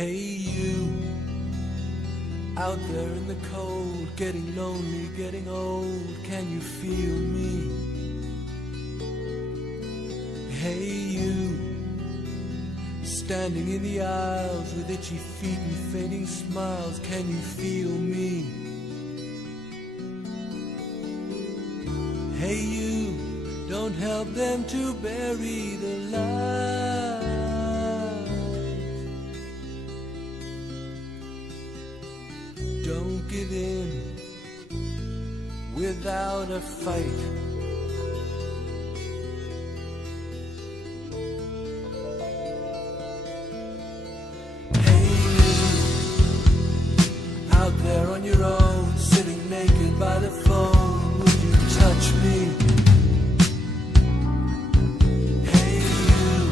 Hey you, out there in the cold, getting lonely, getting old, can you feel me? Hey you, standing in the aisles with itchy feet and fading smiles, can you feel me? Hey you, don't help them to bury the light. Don't give in without a fight. Hey you, out there on your own, sitting naked by the phone, would you touch me? Hey you,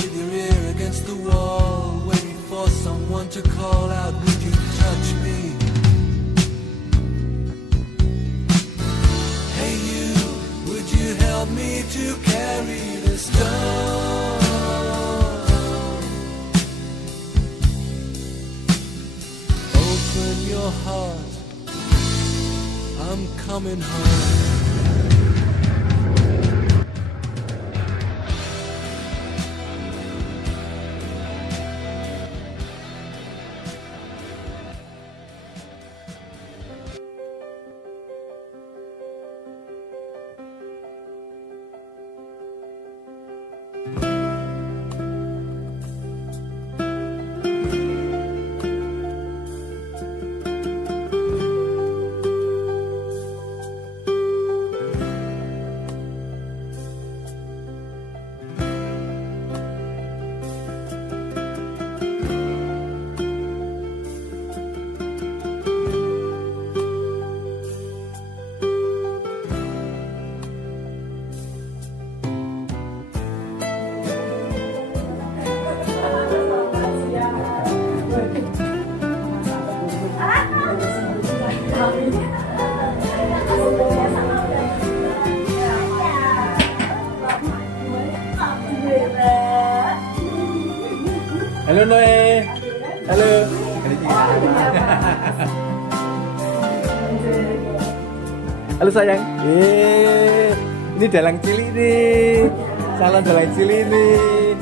with your ear against the wall, waiting for someone to call out, would you touch me? Hey you, would you help me to carry the stone? Open your heart, I'm coming home. Halo Noe. Halo. Halo sayang. Ini dalang cilik nih. Salam dalang cilik nih.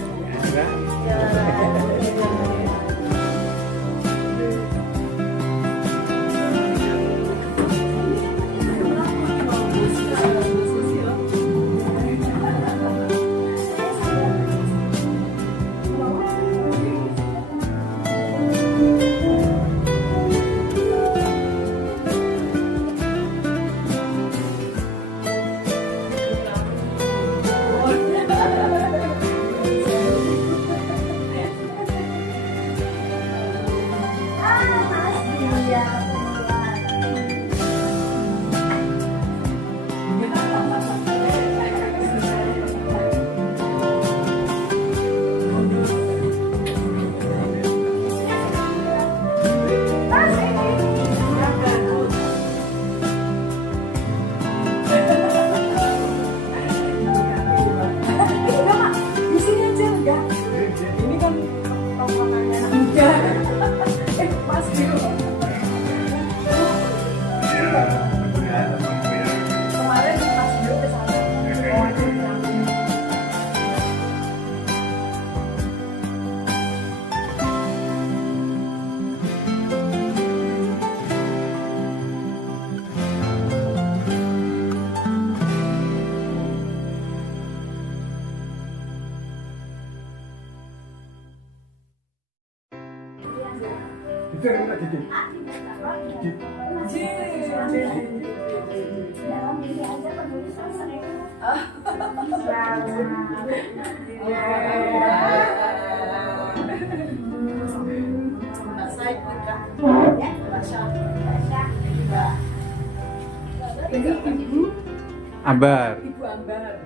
Ambar. Ibu Ambar.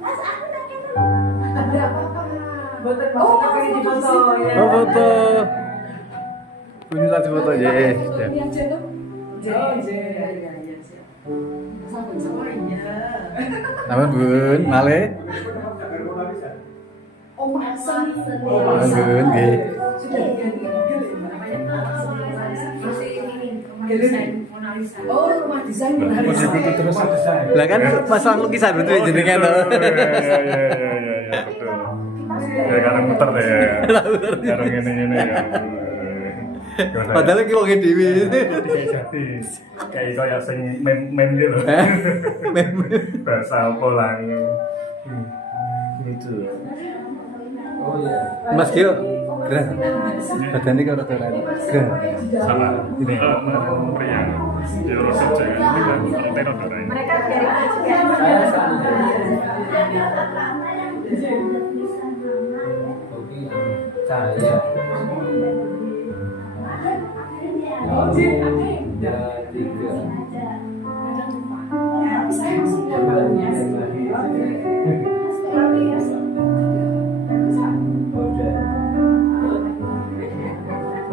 Mas, aku tanya dulu. Ada apa-apa? Oh, foto. Oh, foto. Punya tadi foto aja. Yang jatuh. Oh, iya. Oh iya. Apa Bun? Male? Omah Seni. Bun, nggih. Sudah diganti Google ya, Mbak? Galeri. Oh, rumah desain Mona Lisa. terus desain. Lah kan pasang lukisan betul jenengan to. Iya, betul. Ya kadang muter deh ya. Kadang ini ya. Padahal iki wong dhewe. Kayak jadi kayak kayak sing mem gitu. Mem. Bahasa apa lah. Gitu. Oh iya. Mas Gio, gerah. Badan iki ora gerah. Gerah. Sama ini pria di Rosa Jaya ini kan tertentu orang. Mereka dari Saya selalu hobi yang cahaya. Ya, tiga.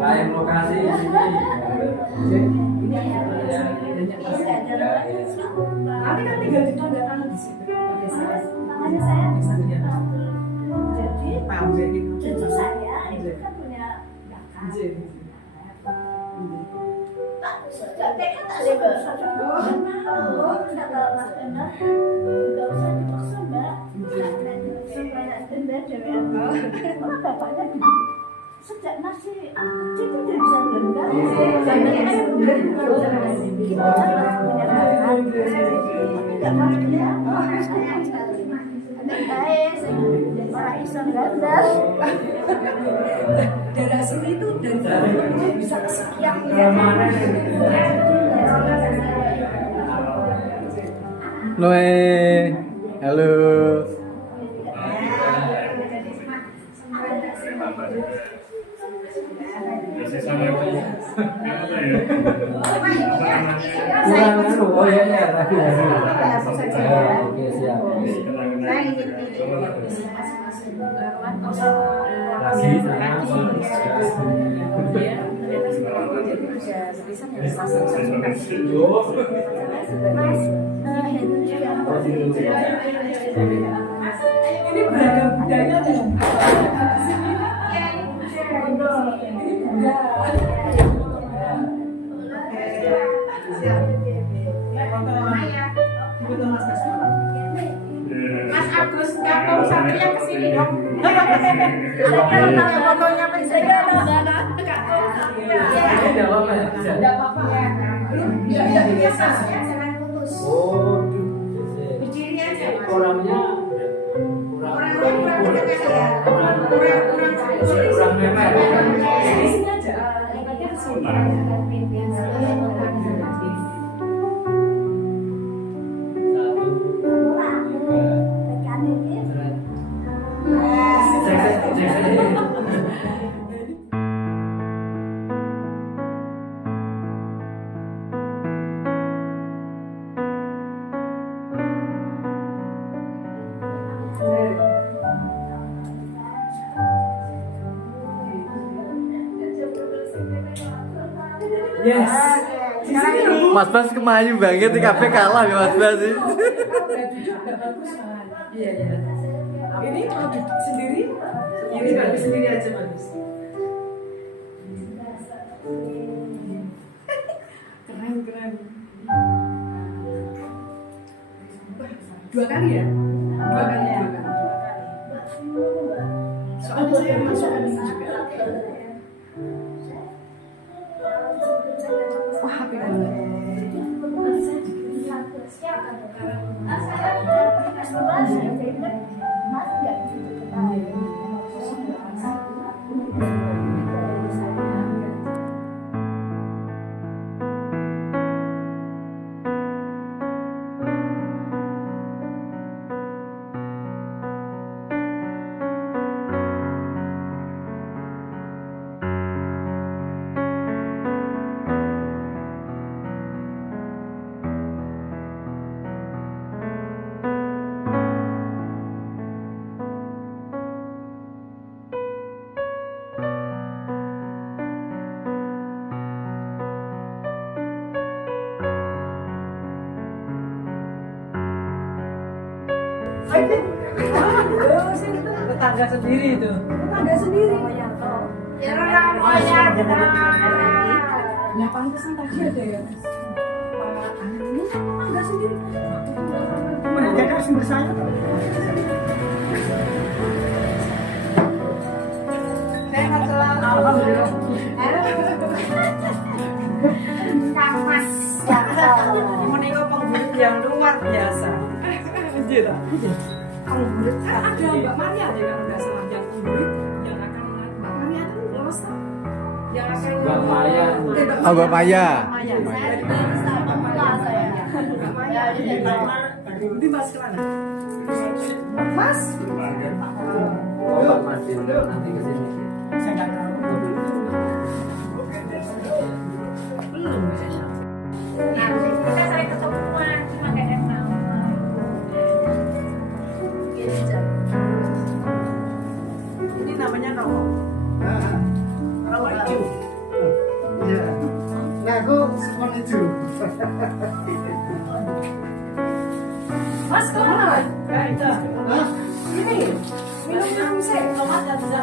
Lain lokasi di sini. Tapi kan tinggal di tanda tangan di situ. Namanya saya Jadi, paham saya gitu. cucu saya itu kan punya bakat. Gak tekan tak sih Mbak? Oh, kata Mas Enda, gak usah dipaksa Mbak. Supaya Enda dewe apa? Karena bapaknya gitu. Sejak masih kecil itu udah bisa berendam. Sampai kan udah kita kan punya bakat. Tapi gak mau ya. Baik, orang iso gandar. Darah seni itu dan bisa kesekian. Noe. Halo. Kurang anu, oh iya iya, ragu. Oke siap. Lagi sana. Mas, Henry yang Ini beragam budaya dan ini budaya. Mas Agus, kamu Satria kesini dong. fotonya pencegahan Tidak apa-apa ya? Bisa. Tidak apa-apa ya. Tidak biasa. jangan putus. Oh, Berdiri aja, Mas. orangnya Orangnya kurang terkenal ya. kurang memer. Di sini aja. Lebatnya ke sini. Satu, tiga, Tekan ini. keren. Yes. Di sini loh. Mas Bas kemayu banget di kafe kalah ya Mas Bas sih. Iya, iya. Ini produk sendiri. Ini bagus sendiri aja bagus. Keren, keren. Dua kali ya? Dua kali, dua kali. Soalnya saya masukkan ini juga. Wah, happy banget. Tetangga sendiri itu. Tetangga sendiri. Ya namanya. Nah, pantesan tadi ada ya, Mas. Ini tetangga sendiri. Kemudian dia harus bersayap. Sehat selalu. Alhamdulillah. Kang Mas. Menikah penggurit yang luar biasa. Iya. Penggurit. Ada Mbak Maria deh kalau nggak salah yang penggurit yang akan Mbak Maria itu lolos tak? Yang akan Mbak Maya. Oh, Mbak Maya. Maya. Saya dari sama pula saya. Mbak Maya. Ya, di situ. Nanti Mas kemana? Mas? Oh, Mas nanti ke sini. Saya nggak tahu. Belum. Kita sering ketemuan, cuma gak kenal. Ini namanya Rowo. Rowo itu. Iya. Nah, aku semua itu. Mas kemana? Nggak ada. Hah? Ini minum saya tomat dan bisa.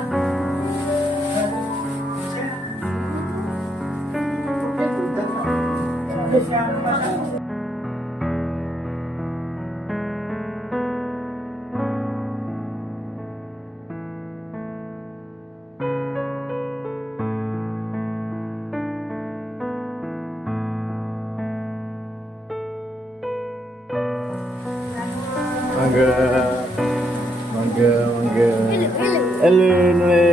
Mangga. Mangga, mangga. Halo, Nule.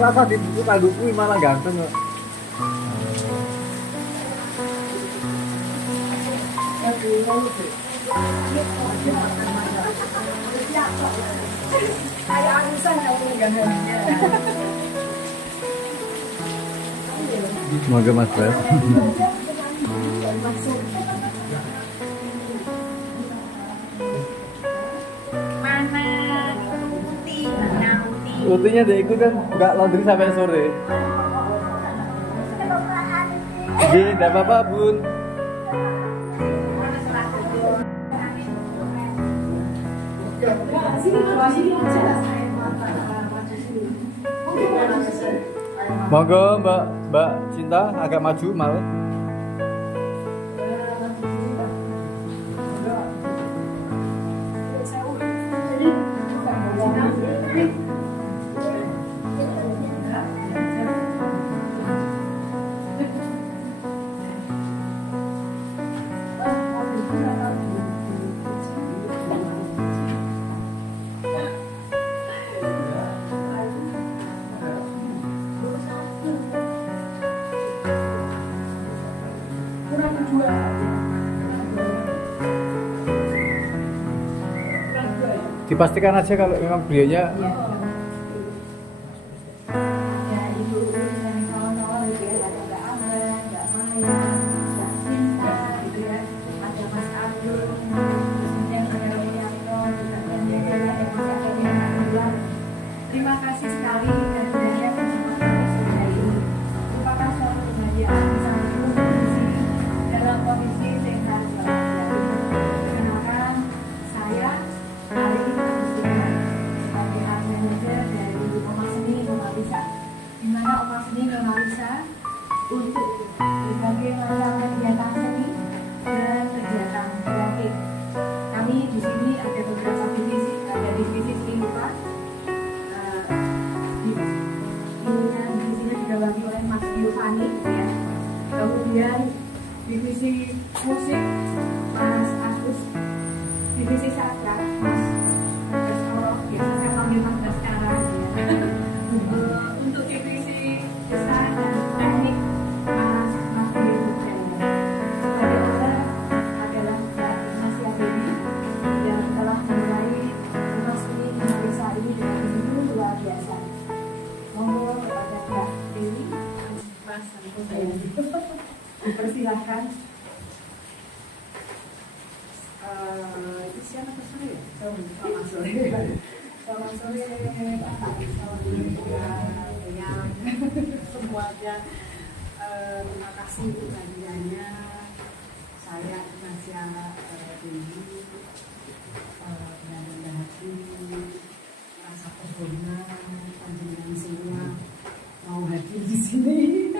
Rasa di buku kandungku malah ganteng kok. Kayak arisan kamu gantengnya. Mangga Mas Bas. Mana Uti, Nauti. Utinya deh ikut kan nggak laundry sampai sore. Ji, enggak apa-apa, Bun. Monggo Mbak Cinta agak maju malah. Dipastikan aja kalau memang beliaunya Ya, ibu yang kawan-kawan gitu ya, ada Mbak Amber, Mbak Maya, Mbak Cinta, gitu ya, ada Mas Abdul, kemudian ada Yanto, juga dan juga yang masih ada yang bulan. Terima kasih sekali dan sebenarnya kesempatan hari ini merupakan suatu kebahagiaan bisa berkumpul di sini dalam kondisi sehat walafiat. Perkenalkan, saya Ari sebagai art manager dari Oma Seni Mona Lisa, di mana Oma Seni Mona Lisa untuk berbagai macam kegiatan seni dan kegiatan kreatif. Kami di sini ada beberapa divisi, ada divisi seni rupa, divisinya digawangi oleh Mas Giovanni, ya. Kemudian divisi musik Mas Agus, divisi sastra Mas Baskoro, biasa saya panggil Mas Baskara, ya. Untuk divisi desain dan teknik Mas Dewi Bukraya. Sebagai owner adalah Mbak Ignacia Dewi yang telah memulai Rumah Seni Mona Lisa ini dengan begitu luar biasa. Monggo kepada Mbak Dewi, Mas Santo saya dipersilahkan. Itu siapa sore ya? Selamat sore. Selamat sore Bapak, selamat sore yang semuanya. Terima kasih untuk kehadirannya. Saya Nasya Dewi benar-benar hati rasa terhormat panjenengan semua mau hadir di sini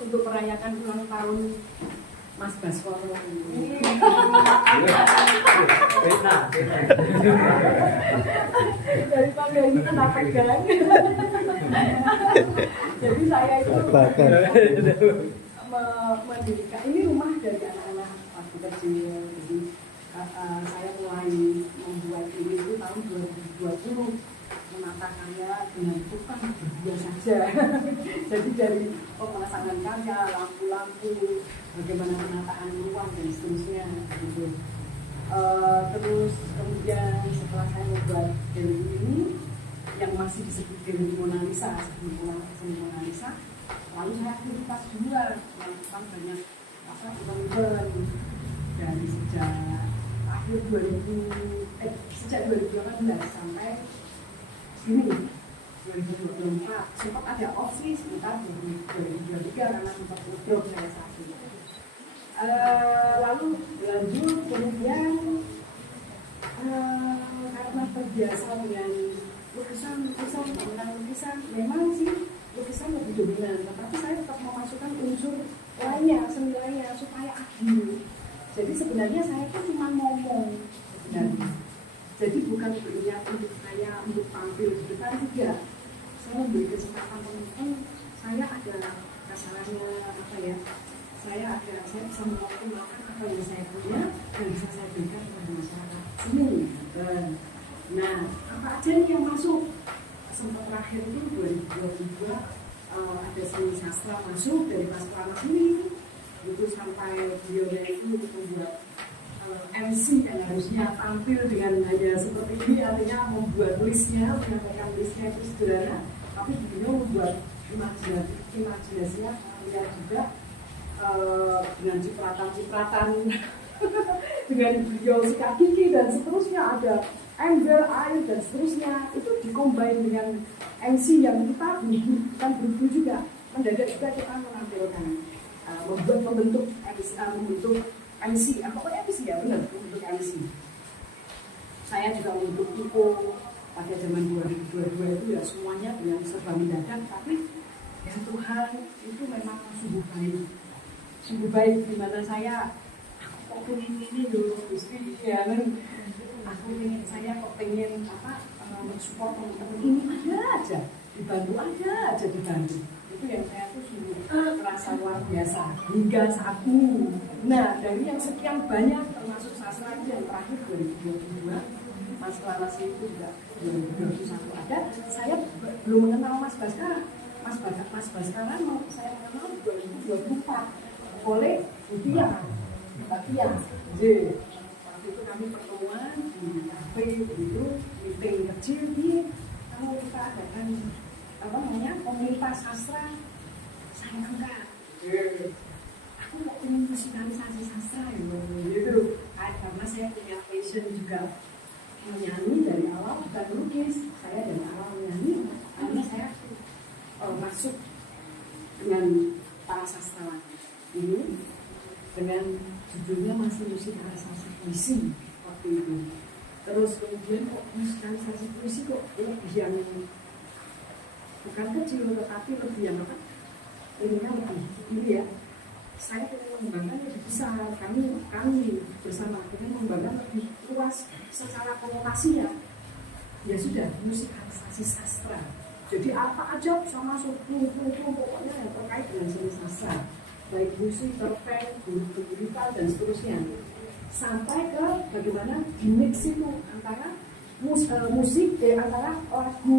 untuk merayakan ulang tahun Mas Baskoro ini. Daripada ini kena pegang. Jadi saya itu mendirikan ini rumah dari anak-anak waktu kecil. Jadi saya mulai membuat ini itu tahun 2020, menata karya dengan tukang berdua saja. Jadi dari pemasangan karya, lampu-lampu, bagaimana penataan ruang dan seterusnya gitu. Terus kemudian setelah saya membuat galeri ini yang masih disebut galeri Mona Lisa, sebelum Mona Lisa, lalu saya aktivitas juga melakukan banyak event dari sejak 2018 sampai ini 2024. Sempat ada opsi sekitar 2023 karena sempat drop saya satu. Lalu lanjut kemudian karena terbiasa dengan lukisan memang sih lukisan lebih dominan, tetapi saya tetap memasukkan unsur lainnya, seni lainnya supaya adil. Jadi sebenarnya saya itu cuma ngomong sebenarnya. Jadi bukan berniat untuk saya untuk tampil di depan, tidak. Saya memberi kesempatan teman-teman, saya ada kasarannya apa ya? Saya bisa mengoptimalkan apa yang saya punya dan bisa saya berikan kepada masyarakat sini. Nah, apa aja nih yang masuk? Sempat terakhir itu 2022 ada seni sastra masuk dari Mas Pramas ini. Itu sampai beliaunya itu untuk membuat MC yang harusnya tampil dengan hanya seperti ini, artinya membuat listnya, menyampaikan listnya itu sederhana, tapi beliau membuat imajinasinya lihat juga dengan cipratan dengan beliau sikat gigi dan seterusnya, ada ember air dan seterusnya, itu dikombin dengan MC yang kita bukan berburu juga, mendadak juga kita menampilkan membentuk MC, pokoknya MC ya benar, membentuk MC. Saya juga membentuk Iko pada zaman 2022 itu ya semuanya dengan serba mendadak, tapi ya Tuhan itu memang sungguh baik di mana saya kok pengen ini loh Gusti ya kan, saya kok pengen mensupport teman-teman ini ada aja dibantu itu yang saya tuh sungguh merasa luar biasa hingga saat ini. Nah dari yang sekian banyak termasuk sastra itu yang terakhir 2022 Mas Laras itu juga 2021 ada, saya belum mengenal Mas Baskara. Mas Baskara mau saya mengenal 2024 oleh Butia. Jadi waktu itu kami pertemuan di kafe begitu, meeting kecil di kalau kita adakan komunitas sastra, saya angkat. Aku mau ingin musikalisasi sastra gitu. Karena saya punya passion juga menyanyi dari awal, bukan melukis. Saya dari awal menyanyi, karena saya masuk dengan para sastrawan ini dengan judulnya masih musikalisasi puisi waktu itu. Terus kemudian kok musikalisasi puisi kok yang bukan kecil tetapi lebih yang apa? Ini ya. Saya ingin mengembangkan lebih besar. Kami bersama ingin mengembangkan lebih luas secara konotasinya. Ya sudah, musikalisasi sastra. Jadi apa aja bisa masuk pokoknya yang terkait dengan seni sastra, baik musik, cerpen, gurita dan seterusnya. Sampai ke bagaimana dimix itu antara musik antara lagu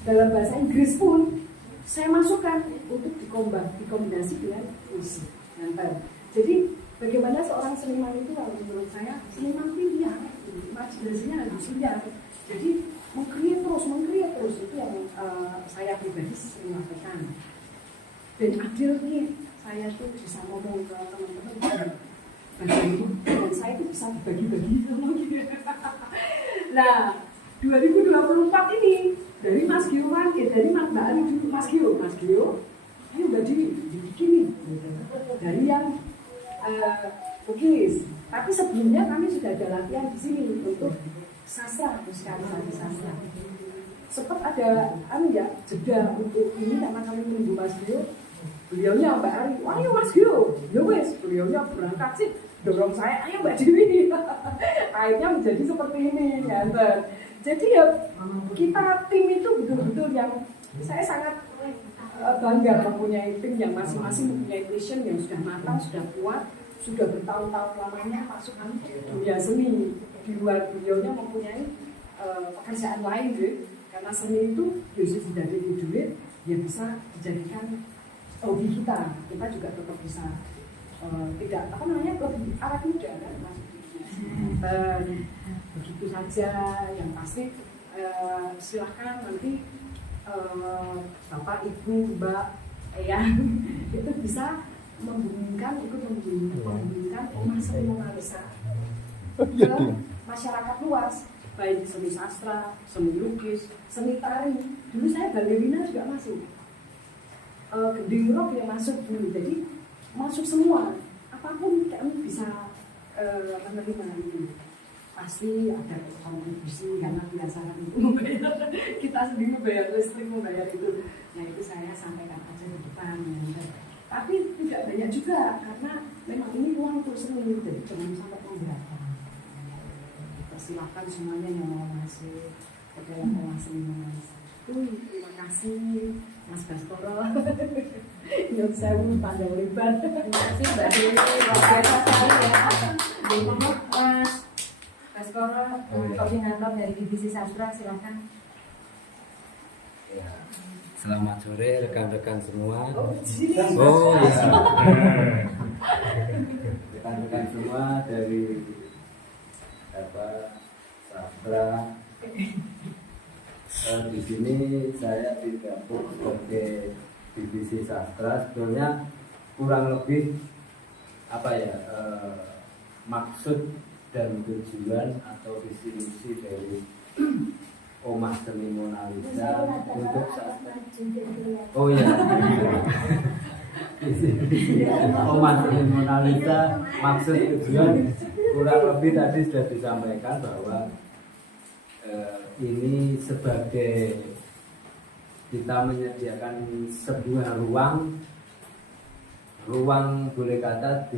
dalam bahasa Inggris pun saya masukkan untuk dikombinasi dengan puisi. Jadi bagaimana seorang seniman itu kalau menurut saya seniman pilihan, imajinasinya harus liar. Jadi mengkreat terus itu yang saya pribadi menyampaikan. Dan adil nih saya tuh bisa ngomong ke teman-teman bagian saya itu bisa dibagi-bagi sama dia. Nah, 2024 ini dari Mas Gio dari Mbak Ari dulu, Mas Gio, ini udah dibikin nih dari yang Bugis. Tapi sebelumnya kami sudah ada latihan di sini untuk sastra, musikalisasi sastra. Sempat ada jeda untuk ini karena kami menunggu Mas Gio. Beliaunya Mbak Ari, ayo Mas Gio, ya wes, beliaunya berangkat sih, dorong saya, ayo Mbak Dewi. Akhirnya menjadi seperti ini, ya. Jadi ya kita tim itu betul-betul yang saya sangat bangga mempunyai tim yang masing-masing mempunyai passion yang sudah matang, sudah kuat, sudah bertahun-tahun lamanya masuk dunia seni. Di luar beliaunya mempunyai pekerjaan lain, gitu. Karena seni itu justru tidak ada duit, ya bisa dijadikan hobi kita juga tetap bisa tidak lebih awet muda kan maksudnya. Begitu saja, yang pasti silahkan nanti Bapak, Ibu, Mbak, ya itu bisa ikut membumingkan Omah Seni Mona Lisa ke masyarakat luas, baik seni sastra, seni lukis, seni tari. Dulu saya balerina juga masuk. Gending rock yang masuk dulu, jadi masuk semua, apapun kami bisa menerima itu. Pasti ada kontribusi karena biasanya itu membayar, kita sendiri membayar listrik, membayar itu. Nah itu saya sampaikan aja di depan. Tapi tidak banyak juga karena memang ini ruang untuk seni, jadi jangan sampai memberatkan. Persilahkan semuanya yang mau masuk ke dalam Omah Seni Mona Lisa. Terima kasih Mas Baskoro. Nyun sewu panjang lebar. Terima kasih Mbak Dewi, luar biasa sekali ya. Jadi Mas Baskoro, koordinator dari Divisi Sastra, silakan. Ya. Selamat sore rekan-rekan semua. Oh ya. Rekan-rekan semua dari sastra. Di sini saya digabung sebagai divisi sastra. Sebetulnya kurang lebih maksud dan tujuan atau visi misi dari Omah Seni Mona Lisa untuk sastra. Oh iya. Omah Seni Mona Lisa maksud tujuan kurang lebih tadi sudah disampaikan bahwa ini sebagai kita menyediakan sebuah ruang boleh kata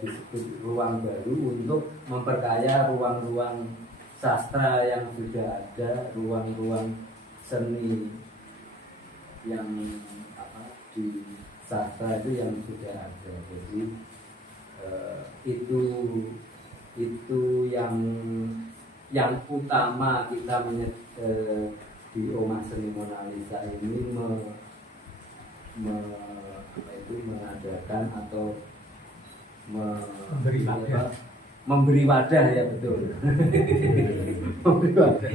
disebut ruang baru untuk memperkaya ruang-ruang sastra yang sudah ada, ruang-ruang seni yang di sastra itu yang sudah ada. Jadi itu yang utama kita di Omah Seni Mona Lisa ini mengadakan atau memberi wadah ya betul. Memberi wadah.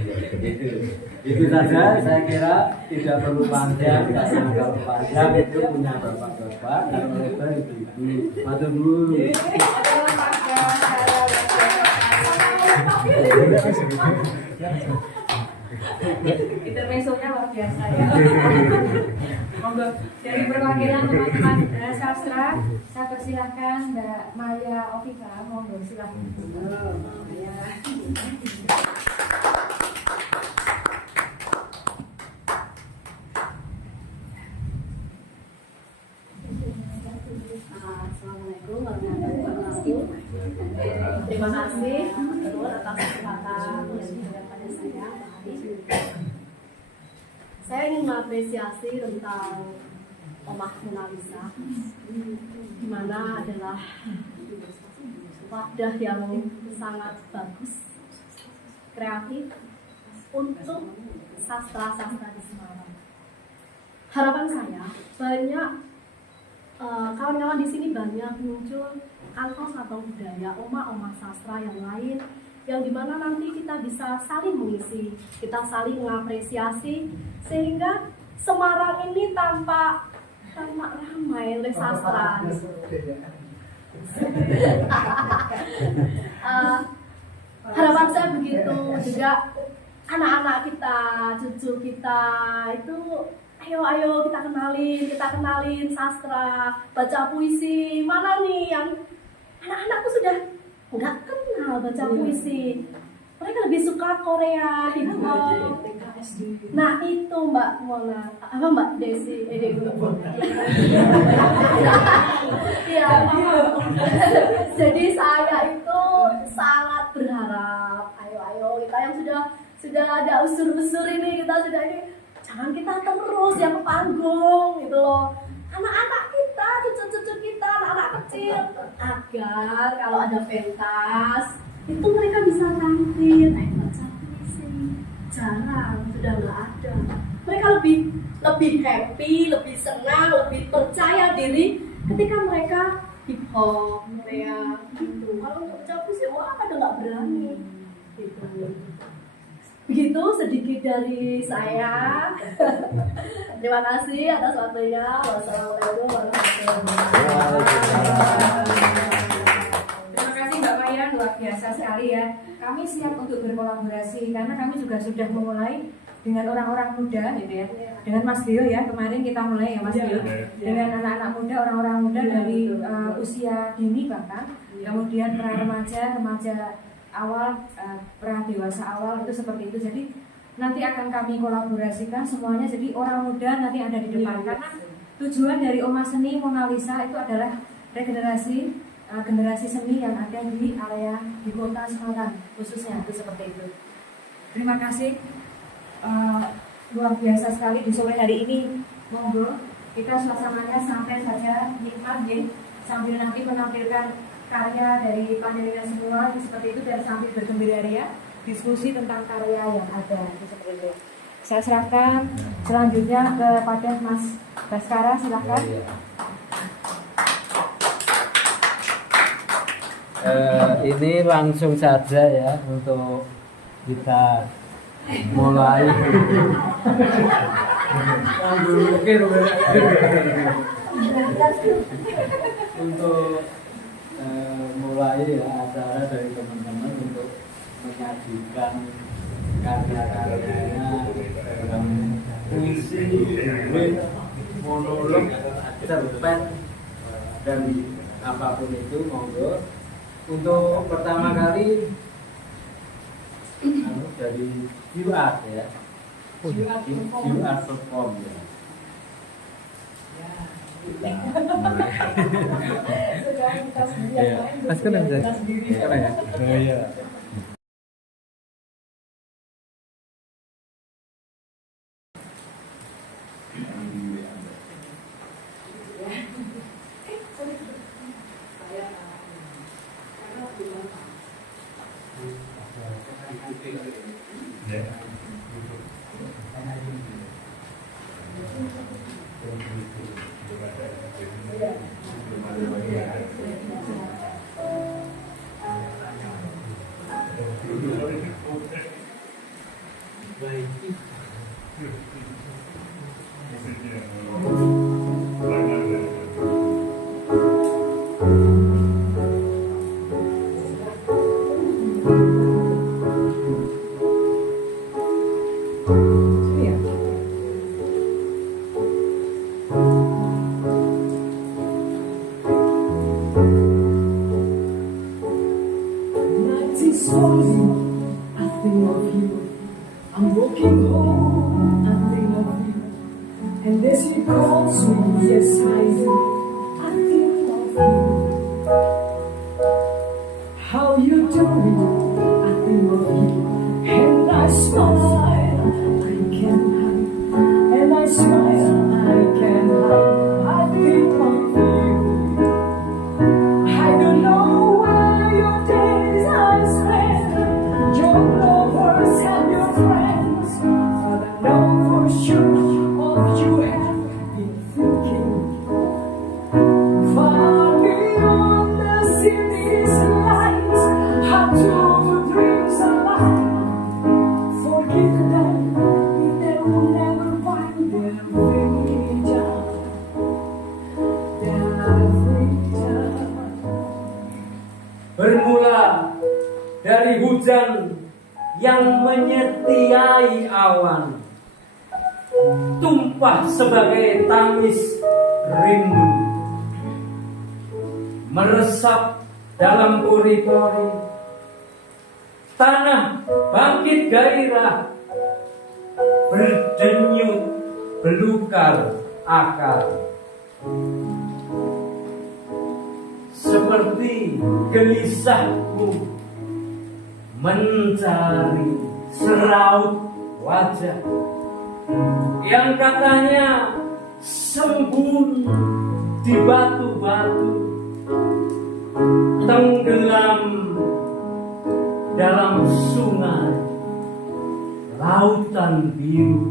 Itu saja, saya kira tidak perlu panjang, kalau panjang itu punya bapak-bapak, kalau lebar ibu-ibu. Matur nuwun. Intermezzonya luar biasa ya. Monggo dari perwakilan teman-teman sastra, saya persilahkan Mbak Maya Ovika, monggo silahkan. Assalamualaikum warahmatullahi wabarakatuh. Terima kasih atas kesempatan yang diberikan pada saya. Saya ingin mengapresiasi tentang Omah Mona Lisa, di mana adalah wadah yang sangat bagus, kreatif untuk sastra-sastra di Semarang. Harapan saya banyak kawan-kawan di sini banyak muncul kantos atau budaya omah-omah sastra yang lain, yang dimana nanti kita bisa saling mengisi, kita saling mengapresiasi, sehingga Semarang ini tampak ramai oleh sastra. Harapan saya begitu juga, anak-anak kita, cucu kita itu ayo kita kenalin sastra, baca puisi. Mana nih yang anak-anakku sudah nggak kenal baca puisi, mereka lebih suka Korea, hip hop. Nah itu Mbak Mona, apa Mbak Desi, ya. Jadi saya itu sangat berharap, ayo kita yang sudah ada usur-usur ini, kita sudah ini, jangan kita terus yang ke panggung gitu loh. Anak-anak kita, cucu-cucu kita, anak-anak kecil, agar kalau ada pentas itu mereka bisa tampil, baca puisi. Jarang, sudah nggak ada. Mereka lebih happy, lebih senang, lebih percaya diri ketika mereka hip hop, Korea gitu. Kalau untuk baca puisi, wah ada nggak berani gitu. Begitu sedikit dari saya. Terima kasih atas waktunya. Wassalamualaikum warahmatullahi wabarakatuh. Terima kasih Mbak Maya, luar biasa sekali ya. Kami siap untuk berkolaborasi karena kami juga sudah memulai dengan orang-orang muda gitu ya. Dengan Mas Bio ya, kemarin kita mulai ya Mas Bio. Dengan anak-anak muda, orang-orang muda dari usia dini bahkan, kemudian remaja awal, pra dewasa awal itu seperti itu. Jadi nanti akan kami kolaborasikan semuanya, jadi orang muda nanti ada di depan karena tujuan dari Oma Seni Mona Lisa itu adalah regenerasi generasi seni yang ada di area di kota Semarang khususnya, itu seperti itu. Terima kasih, luar biasa sekali di sore hari ini. Monggo kita suasananya santai saja, nikmat ya, sambil nanti menampilkan karya dari panjenengan semua seperti itu, dan sambil bergembira ria diskusi tentang karya yang ada seperti itu. Saya serahkan selanjutnya kepada Mas Baskara, silahkan. Ini langsung saja ya untuk kita mulai. Untuk mulai ya acara dari teman-teman untuk menyajikan karya-karyanya dalam puisi, monolog, cerpen, dan apapun itu, monggo. Untuk pertama kali dari QR ya, QR perform ya. Mas kan aja. Sekarang ya. Oh iya. dari hujan yang menyetiai awan, tumpah sebagai tangis rindu, meresap dalam pori-pori, tanah bangkit gairah, berdenyut belukar akar. Seperti gelisahku mencari seraut wajah yang katanya sembunyi di batu-batu, tenggelam dalam sungai lautan biru,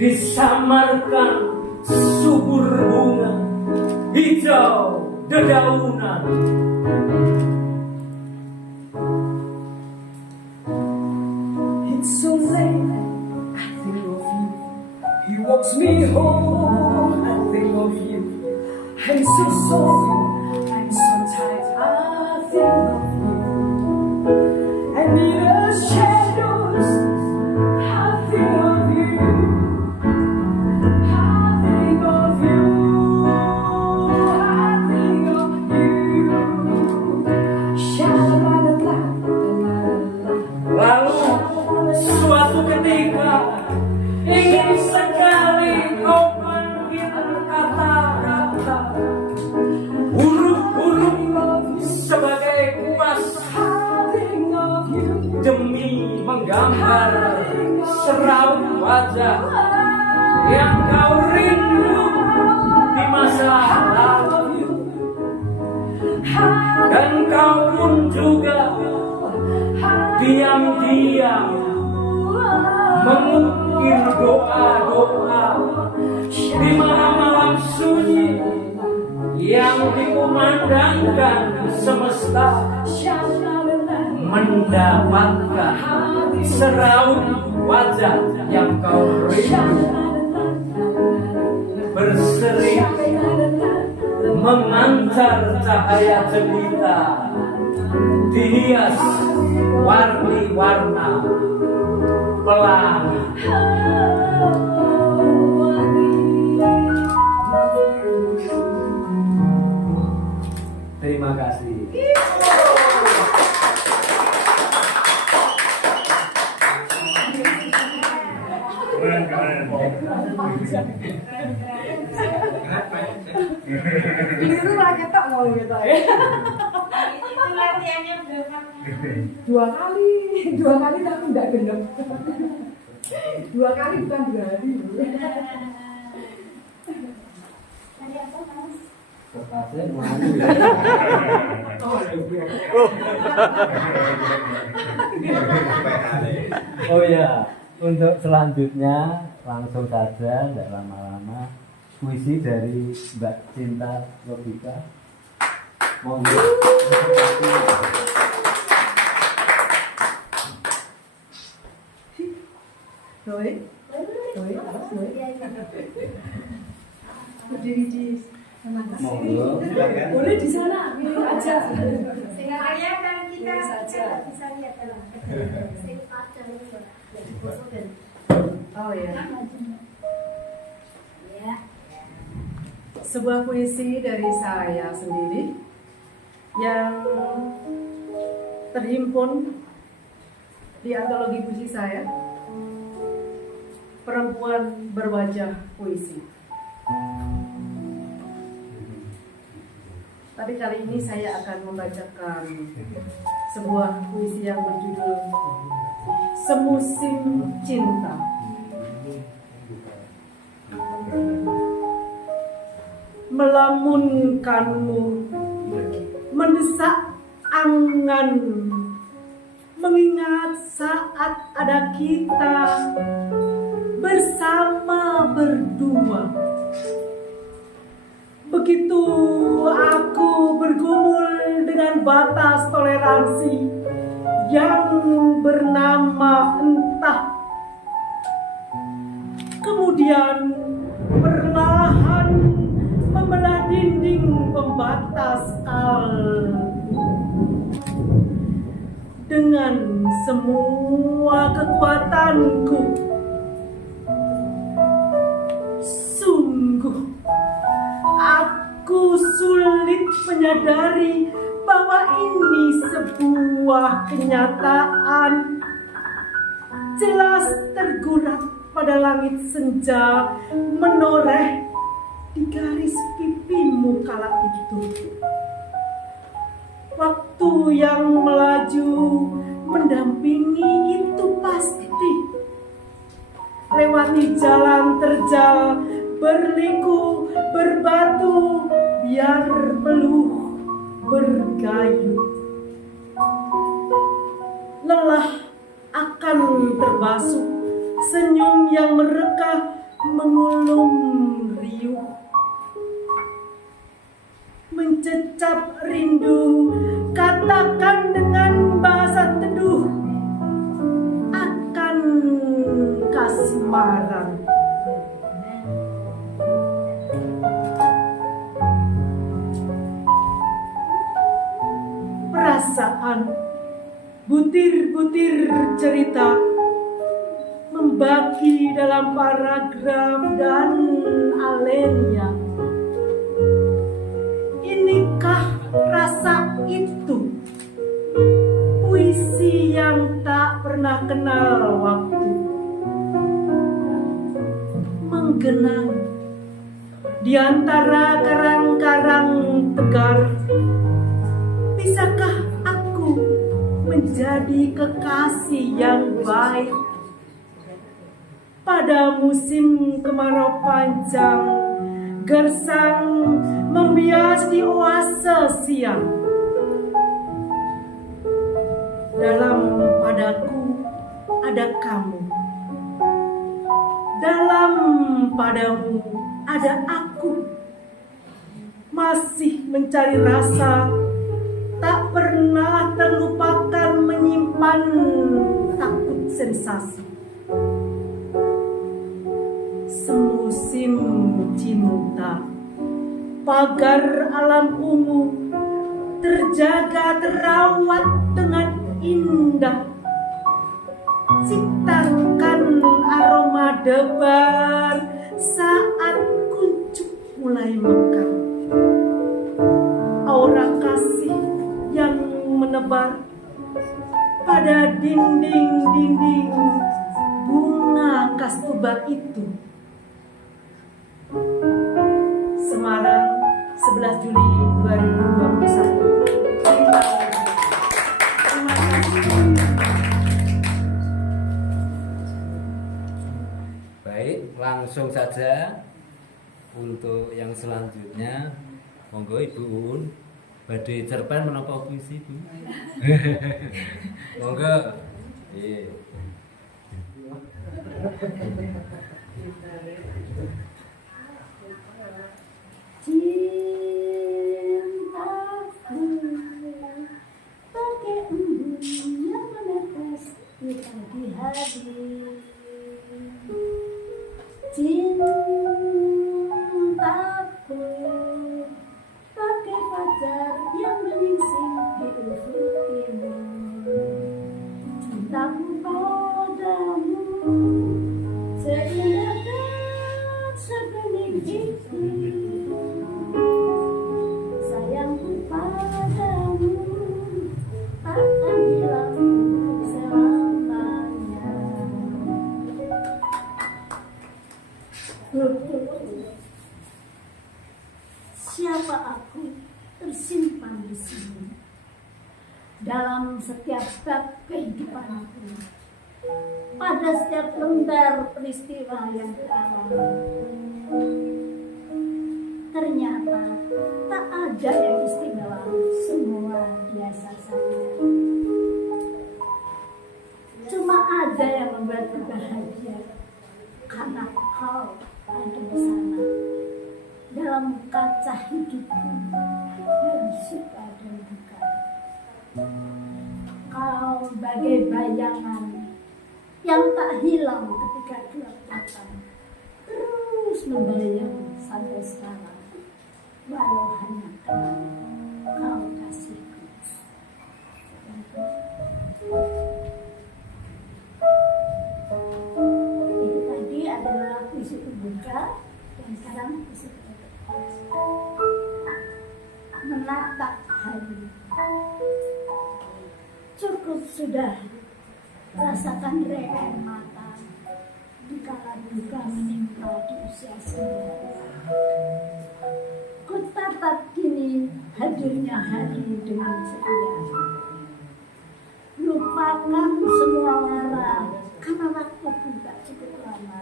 disamarkan subur bunga hijau dedaunan. It's so late, I think of you. He walks me home, I think of you. I'm so sorry, I'm so tired, I think of you. And in the shadows, I think of you. I think of you. I think of you. Sha-la-la-la-la. Lalu suatu ketika ingin sekali kau panggil kata-kata, huruf-huruf sebagai kuas demi menggambar seraut wajah yang kau rindu di masa lalu. Dan kau pun juga diam-diam mengukir doa-doa di malam-malam sunyi yang dikumandangkan semesta, mendapatkan seraut wajah yang kau rindu, berseri memancar cahaya jelita, dihias warni-warna pelangi. Terima kasih. Keren, keren. Itu lagi tak mau gitu ya. Itu latihannya berapa? Dua kali tapi enggak genep. 2 kali bukan 2 hari. Tadi apa, Mas? Oh ya, untuk selanjutnya langsung saja, tidak lama-lama, puisi dari Mbak Cinta Lobika. Monggo. Doi. Iya, iya. Berdiri di Monggo. boleh di sana, pilih aja. Sengaja kan kita saja. bisa lihat dalam sing padang itu. Oh ya. Ya. Sebuah puisi dari saya sendiri yang terhimpun di antologi puisi saya, Perempuan Berwajah Puisi. Tapi kali ini saya akan membacakan sebuah puisi yang berjudul Semusim Cinta. Melamunkanmu, mendesak angan, mengingat saat ada kita bersama berdua. Begitu aku bergumul dengan batas toleransi yang bernama entah, kemudian perlahan membelah dinding pembatas kalbu. semua kekuatanku. Sungguh, aku sulit menyadari bahwa ini sebuah kenyataan. Jelas tergurat pada langit senja, menoreh di garis pipimu kala itu. Waktu yang melaju mendampingi itu pasti. Lewati jalan terjal, berliku, berbatu, biar peluh bergayut. Lelah akan terbasuh, senyum yang mereka mengulum riuh. Mencecap rindu, katakan dengan bahasa teduh, akan kasmaran. Perasaan, butir-butir cerita membagi dalam paragraf dan alinea. Inikah rasa itu? Puisi yang tak pernah kenal waktu, menggenang di antara karang-karang tegar. Bisakah aku menjadi kekasih yang baik pada musim kemarau panjang? Gersang membias di oase siang. Dalam padaku ada kamu, dalam padamu ada aku. Masih mencari rasa, tak pernah terlupakan menyimpan takut sensasi. Semusim cinta, pagar alam ungu terjaga terawat dengan indah. Ciptakan aroma debar saat kuncup mulai mekar. Aura kasih yang menebar pada dinding-dinding bunga kastuba itu. Semarang, 11 Juli 2021. Terima kasih. Baik, langsung saja untuk yang selanjutnya. Monggo Ibu Un, badhe cerpen menapa puisi Bu? Monggo. Nggih. Cintaku pakai embun yang menetes di pagi hari. Cintaku pakai fajar yang menyingsing di ufuk timur. Cintaku padamu seindah dan sebening itu. Sayangku padamu takkan hilang selamanya. Siapa aku tersimpan di sini dalam setiap bab kehidupanku, pada setiap lembar peristiwa yang kualami. Ternyata tak ada yang istimewa, semua biasa saja. Cuma ada yang membuatku bahagia karena kau ada di sana dalam kaca hidupku yang suka dan duka. Kau bagai bayangan yang tak hilang ketika gelap datang, terus membayang sampai sekarang, walau hanya kenal kau kasihku. menatap hari. Cukup sudah rasakan reher mata dikala duka menimpa di usia senja. Ku tatap kini hadirnya hari dengan setia. Lupakan semua lara karena waktu tidak cukup lama.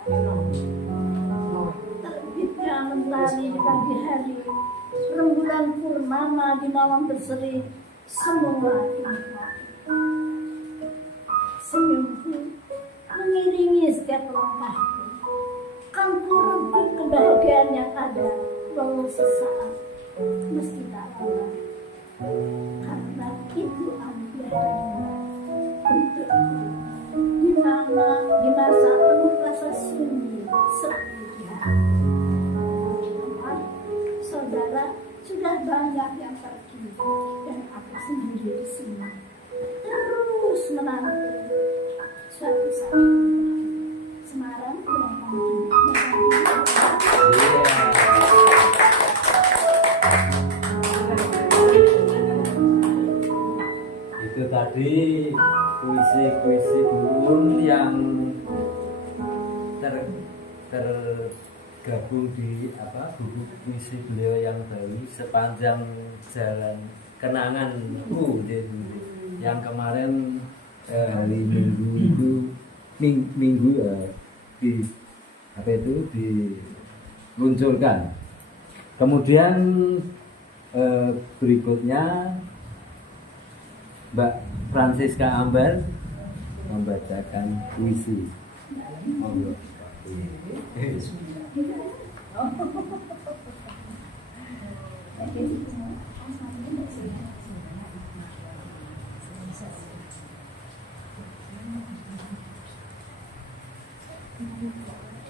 Terbitnya mentari di pagi hari, rembulan purnama di malam berseri, semua nikmat. Senyumku mengiringi setiap langkahku. Kan ku rebut kebahagiaan yang ada, walau sesaat, meski tak lama. Karena itu anugerah untukku. Di masa penuh rasa sunyi sepi di hati. Saudara, sudah banyak yang pergi dan aku sendiri di sini. Terus menanti suatu saat Semarang pulang Itu tadi puisi-puisi Burun yang tergabung di buku puisi beliau yang baru Sepanjang Jalan Kenanganku yang kemarin hari Minggu di diluncurkan. Kemudian berikutnya Mbak Francisca Ambar membacakan puisi.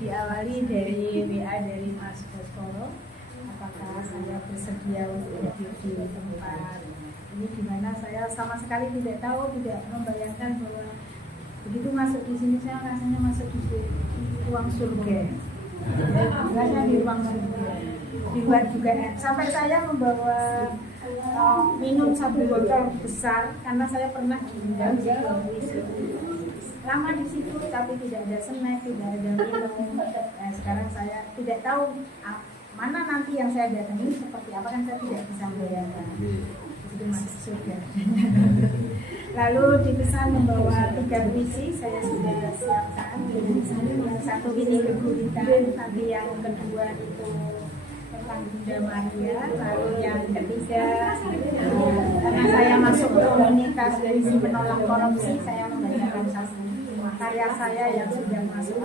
Diawali dari WA dari Mas Baskoro, apakah saya bersedia untuk hadir di tempat ini, di mana saya sama sekali tidak tahu, tidak membayangkan bahwa begitu masuk di sini saya rasanya masuk di ruang surga. Rasanya di ruang surga. Di luar juga sampai saya membawa minum satu botol besar karena saya pernah diundang di lama di situ, tapi tidak ada snack, tidak ada minum. Nah, sekarang saya tidak tahu mana nanti yang saya datangi seperti apa, kan saya tidak bisa membayangkan. Itu masuk surga. Lalu dipesan membawa 3 puisi, saya sudah siapkan. Yang satu ini keguritan, tapi yang kedua itu tentang Bunda Maria. Lalu yang ketiga, karena saya masuk ke komunitas dari si penolak korupsi, saya membacakan satu karya saya yang sudah masuk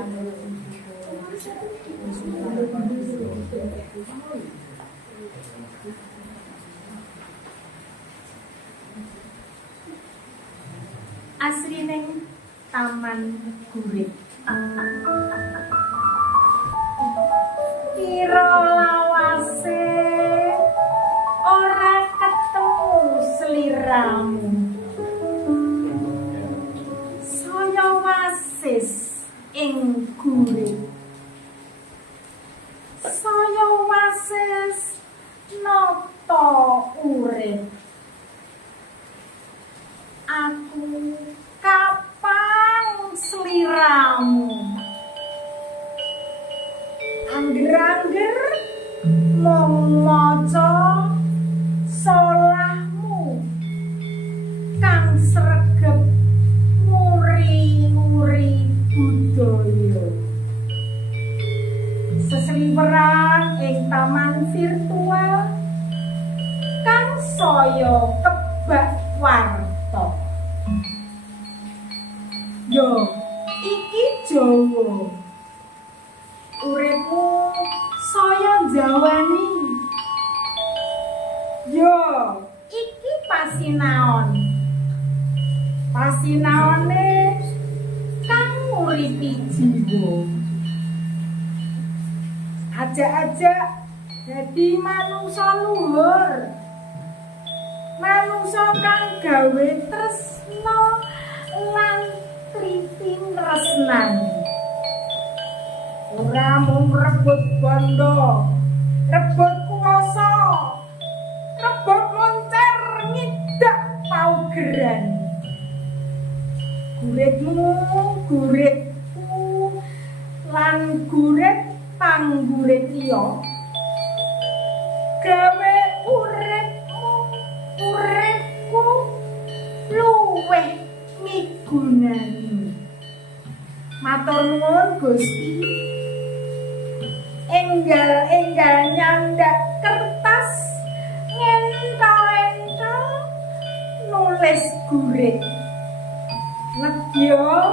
Asri neng Taman Gurit. Kira lawase ora ketemu sliramu, saya wasis ing gurit, saya wasis nata urip. Aku kapan sliramu, angger-angger mung maca solahmu kang sregep muri-muri budaya. Sesliweran ing taman virtual kang saya kebak warta. Yo, iki Jawa. Uripmu saya jawani. Yo, iki pasinaon. Pasinaone kang nguripi jiwa. Ajak-ajak dadi manungsa luhur. Manungsa kang gawe tresna lan triting resnan. Ora mung rebut bondo, rebut kuwasa, rebut guritmu guritku lan gurit panggurit liya gawe uripku luwih migunani. Matur nuwun Gusti. Enggal nyandak kertas ngentol-entol nulis gurit. Nedya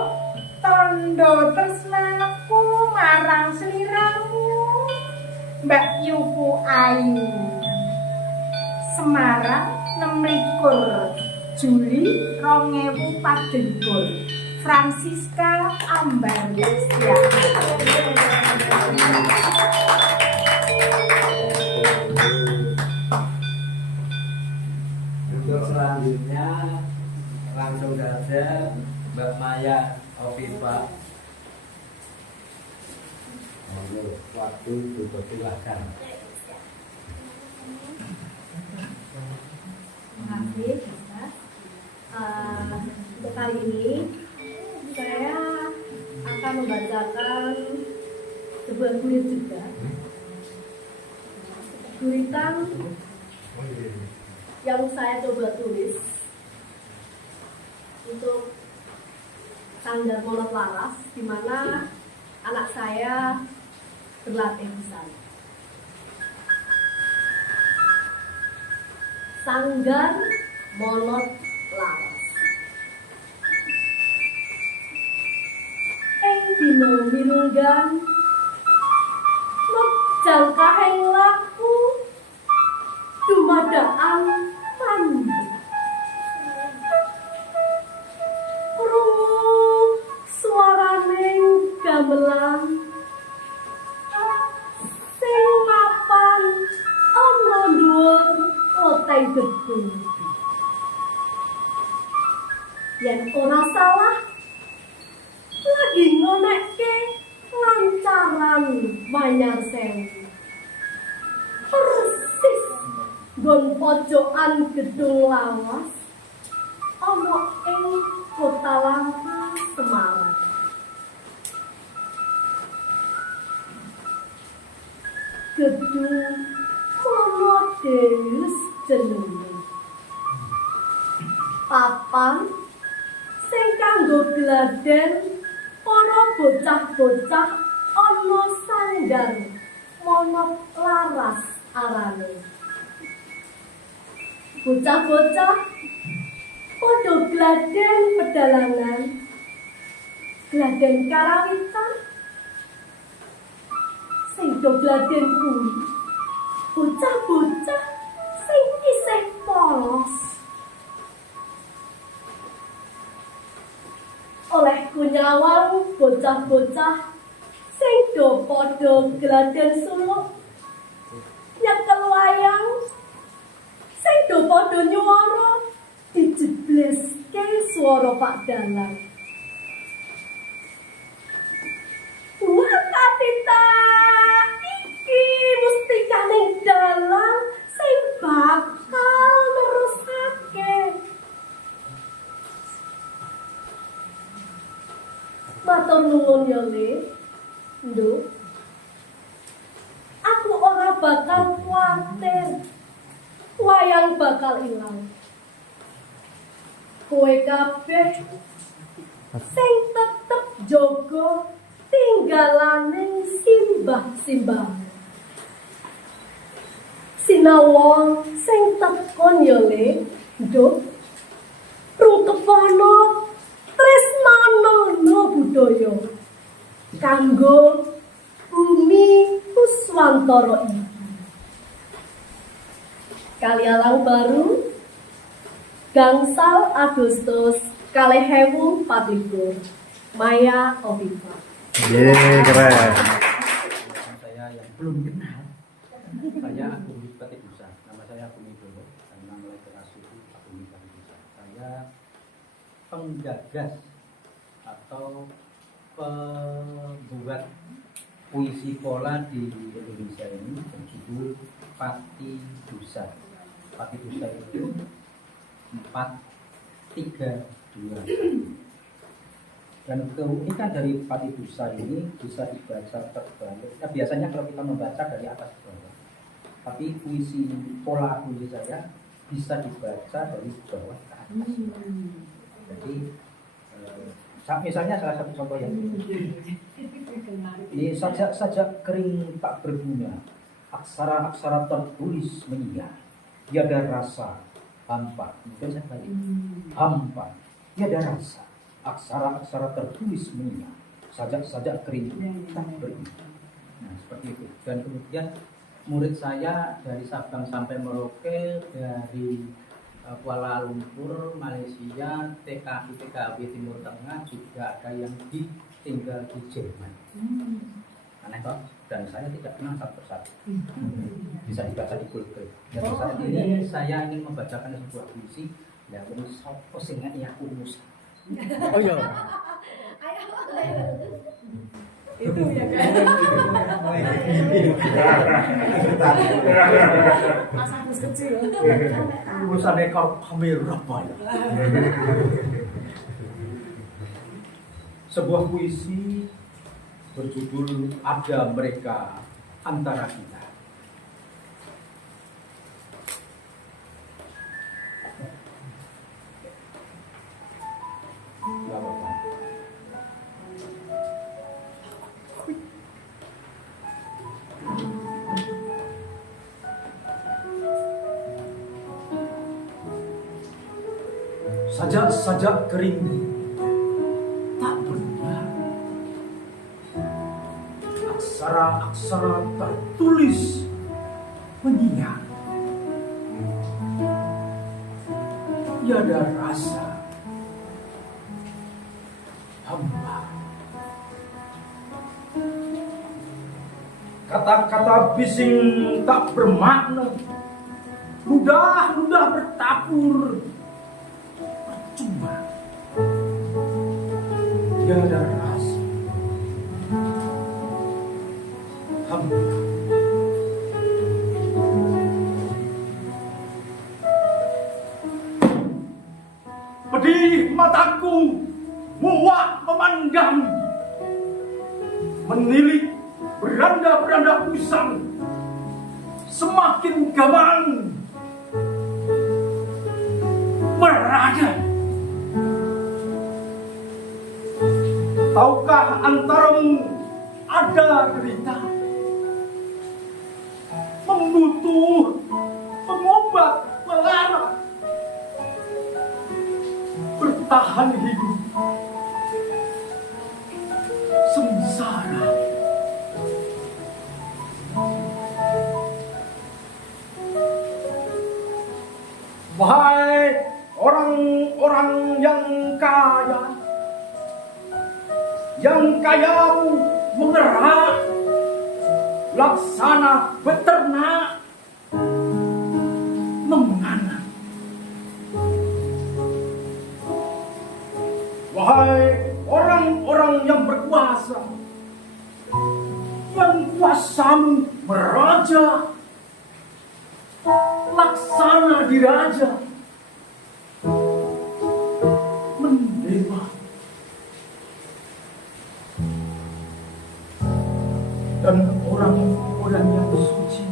tandha tresnaku marang sliramu Mbak Yuku Ayu. Semarang 26 Juli 2014. Francisca Ambar Yustiana. Untuk selanjutnya langsung saja Mbak Maya Oviva. Waktu dipersilahkan. Terima kasih, Mas. Untuk kali ini saya akan membacakan sebuah gurit juga. Guritan yang saya coba tulis untuk Sanggar Monot Laras, di mana anak saya berlatih di sana. Sanggar Monot Laras. Dino mirunggan nujang kaheng laku dumadaan mandi krungu suaraning gamelan sing mapan ana dhuwur loteng gedung. Yen ora salah lagi ngonekke lancaran Manyar Sewu. Persis nggon pojokan gedung lawas ana ing Kota Lama Semarang. Gedung Monodeus jenenge. Papan sing kanggo gladen para bocah-bocah ana Sanggar Monot Laras arane. Bocah-bocah padha gladen pedalangan, gladen karawitan. Sing do gladen kuwi bocah-bocah sing isih polos. Oleh kunyawang bocah-bocah sing do padha gladen suluk nyekel wayang, sing do padha nyuwara dijebleske swara Pak Dalang. Wah katita iki mustikaning dalang sing bakal nerusake. Matur nuwun ya Le. Nduk. Aku ora bakal kuwatir wayang bakal ilang. Kowe kabeh sing tetep jaga tinggalaning simbah-simbah. Sinawang sing tekon ya Le. Nduk. Rungkepono tresnana budaya kanggo bumi Kuswantara iki. Kalialang baru gangsal Agustus 2014. Maya Oviva. Keren. Saya yang belum kenal, saya Agung Pati Busa. Nama saya Agung Widodo, nama literatur Agung Pati Busa. Saya penggagas atau pembuat puisi pola di Indonesia ini berjudul Pati Busa. Pati Busa itu 4-3-2. Dan keunikan dari Pati Busa ini bisa dibaca terbalik. Ya, biasanya kalau kita membaca dari atas ke bawah, tapi pola puisi saya bisa dibaca dari bawah ke atas. Jadi misalnya salah satu contoh yang ini, sajak kering tak berbunga, aksara-aksara tertulis menyia, tiada rasa, hampa. Mungkin saya balik, hampa, tiada rasa, aksara-aksara tertulis menyia, sajak kering tak berbunga. Nah, seperti itu. Dan kemudian murid saya dari Sabang sampai Merauke, dari Kuala Lumpur, Malaysia, TKW Timur Tengah, juga ada yang tinggal di Jerman. Aneh toh? Dan saya tidak kenal satu persatu. Bisa dibaca di Google. Dan saat ini saya ingin membacakan sebuah puisi. Ya, aku sopo sing ngene aku mus. Oh iya. Itu ya kan. Masa aku kecil. Urusan ekor hamil apa ya? Sebuah puisi berjudul Ada Mereka Antara Kita. Gak apa-apa. Sajak kering tak benar, aksara-aksara tertulis menyia, tiada rasa, hampa. Kata-kata bising tak bermakna, ludah bertabur, percuma, tiada rasa, hampa. Pedih mataku, muak memandang, menilik beranda-beranda usang, semakin gamang, merada. Tahukah antaramu ada derita, membutuh pengobat melara, bertahan hidup sengsara. Wahai orang-orang yang kayamu mengerak laksana beternak menganak. Wahai orang-orang yang berkuasa, yang kuasamu meraja laksana diraja, mendewa. Dan orang-orang yang suci,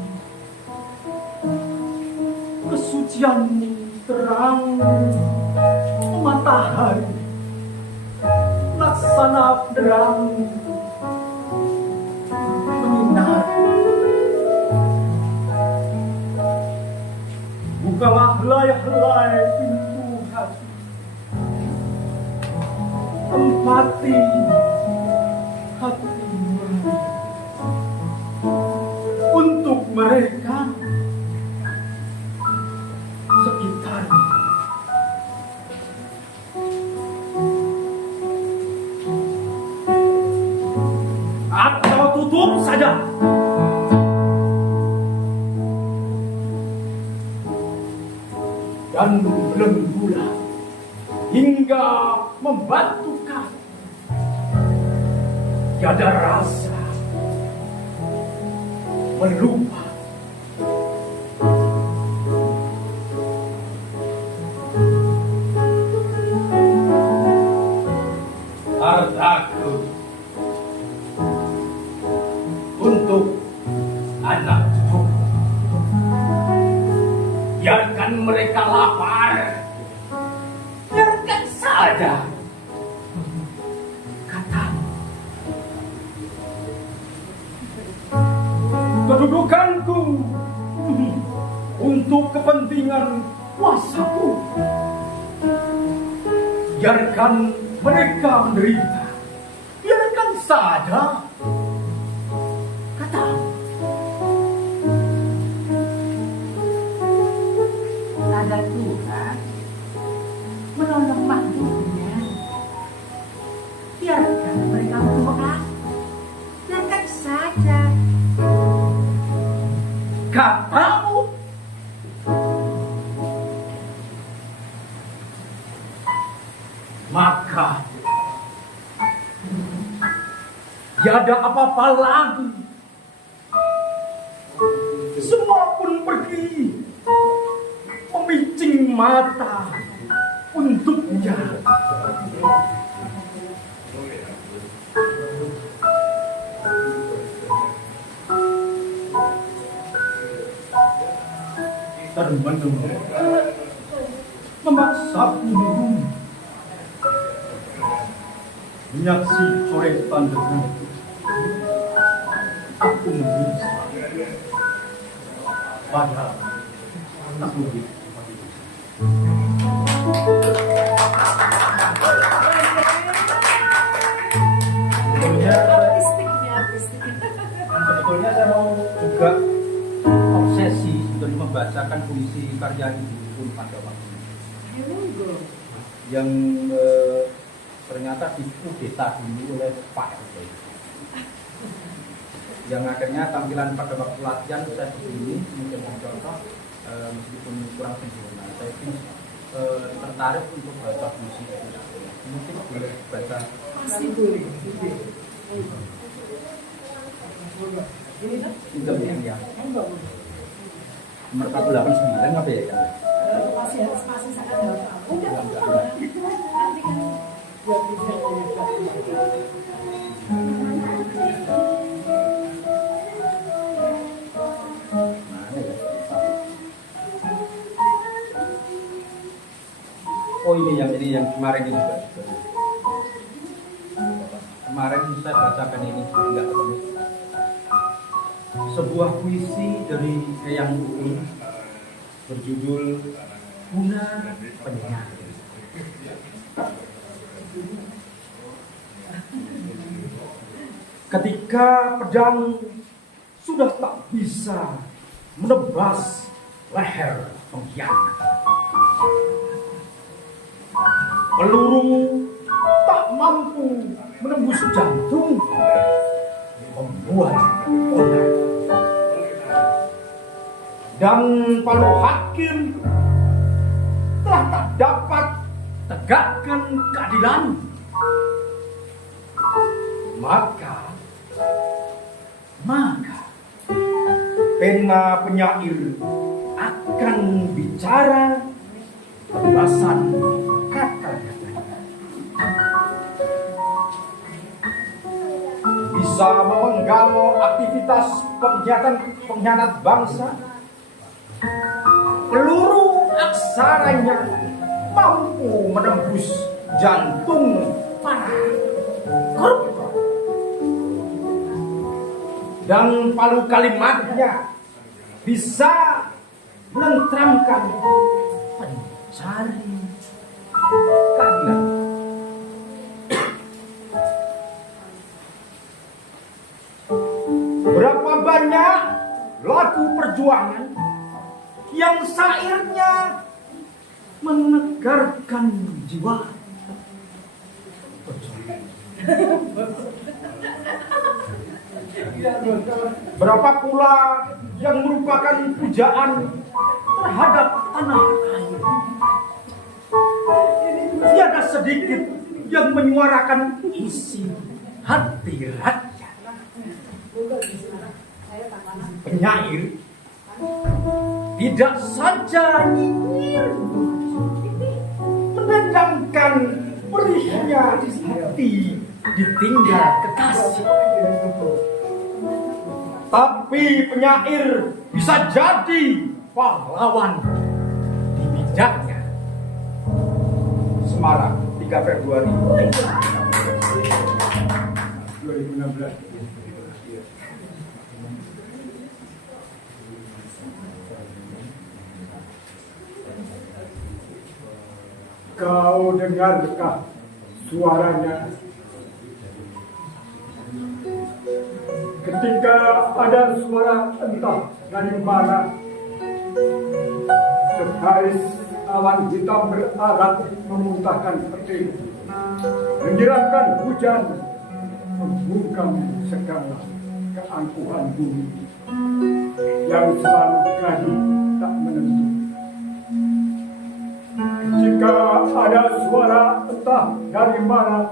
kesucianmu terang matahari, laksana terang menyinar. Bukalah helai-helai pintu hati, empati hati untuk mereka sekitarnya. Atau tutup saja. Dan belenggulah hingga membatukan, tiada rasa, melupa. biarkan mereka lapar. Biarkan saja. Katamu. Kedudukanku untuk kepentingan kuasaku. Biarkan mereka menderita. Biarkan saja. Katamu. Ada Tuhan menolong makhluknya. Biarkan mereka berdoa. Biarkan saja. Katamu. Maka tiada apa-apa lagi. Semua pun pergi memicing mata untuknya. Dan memaksaku menyaksi coretan dengan aku bisa padahal tak mungkin. Sebetulnya saya mau juga obsesi untuk membacakan puisi karya Ibu pun pada waktu itu. Yang ternyata dikudeta dulu oleh Pak RT. Yang akhirnya tampilan pada waktu latihan saya begini mungkin contoh meskipun kurang sempurna. Saya pun tertarik untuk baca puisi itu. Mungkin boleh baca. Pasti boleh. Juga yang nomor 489 apa ya? Masih sangat hafal. Udah nanti kan buat bisa Oh ini yang kemarin ini juga. Kemarin saya bacakan ini enggak ketemu. Sebuah puisi dari Eyang Uul berjudul Guna Penyair. Ketika pedang sudah tak bisa menebas leher pengkhianat, peluru tak mampu menembus jantung, membuat onar. Dan palu hakim telah tak dapat tegakkan keadilan. Maka pena penyair akan bicara kebebasan kata-katanya. Bisa memenggal aktivitas pengkhianat bangsa. Peluru aksaranya mampu menembus jantung para koruptor. Dan palu kalimatnya bisa menenteramkan pencari keadilan. Berapa banyak lagu perjuangan yang syairnya menegarkan jiwa. Berapa pula yang merupakan pujaan terhadap tanah air. Tiada sedikit yang menyuarakan isi hati rakyat. Penyair tidak saja nyinyir, menendangkan perihnya hati ditinggal kekasih. Tapi penyair bisa jadi pahlawan puncaknya. Semarang, 3 Februari 2016. Kau dengarkah suaranya? Ketika ada suara entah dari mana, sebaris awan hitam berarak memuntahkan petir, menyiramkan hujan, membungkam segala keangkuhan bumi yang selalu gaduh tak menentu. Jika ada suara entah dari mana,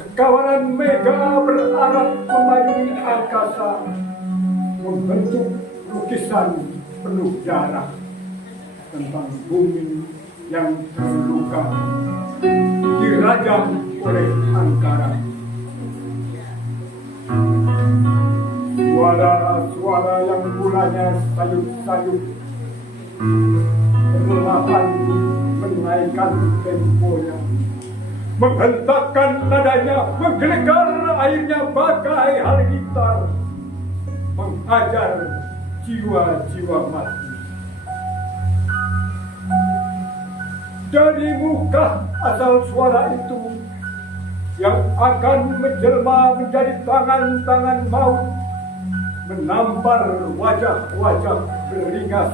sekawanan mega berarak memayungi angkasa, membentuk lukisan penuh darah tentang bumi yang terluka, dirajam oleh angkara. Suara-suara yang mulanya sayup-sayup perlahan menaikkan temponya, menghentakkan nadanya, menggelegar airnya bagai halilintar, menghajar jiwa-jiwa mati. Dari muka asal suara itu yang akan menjelma menjadi tangan-tangan maut, menampar wajah-wajah beringas,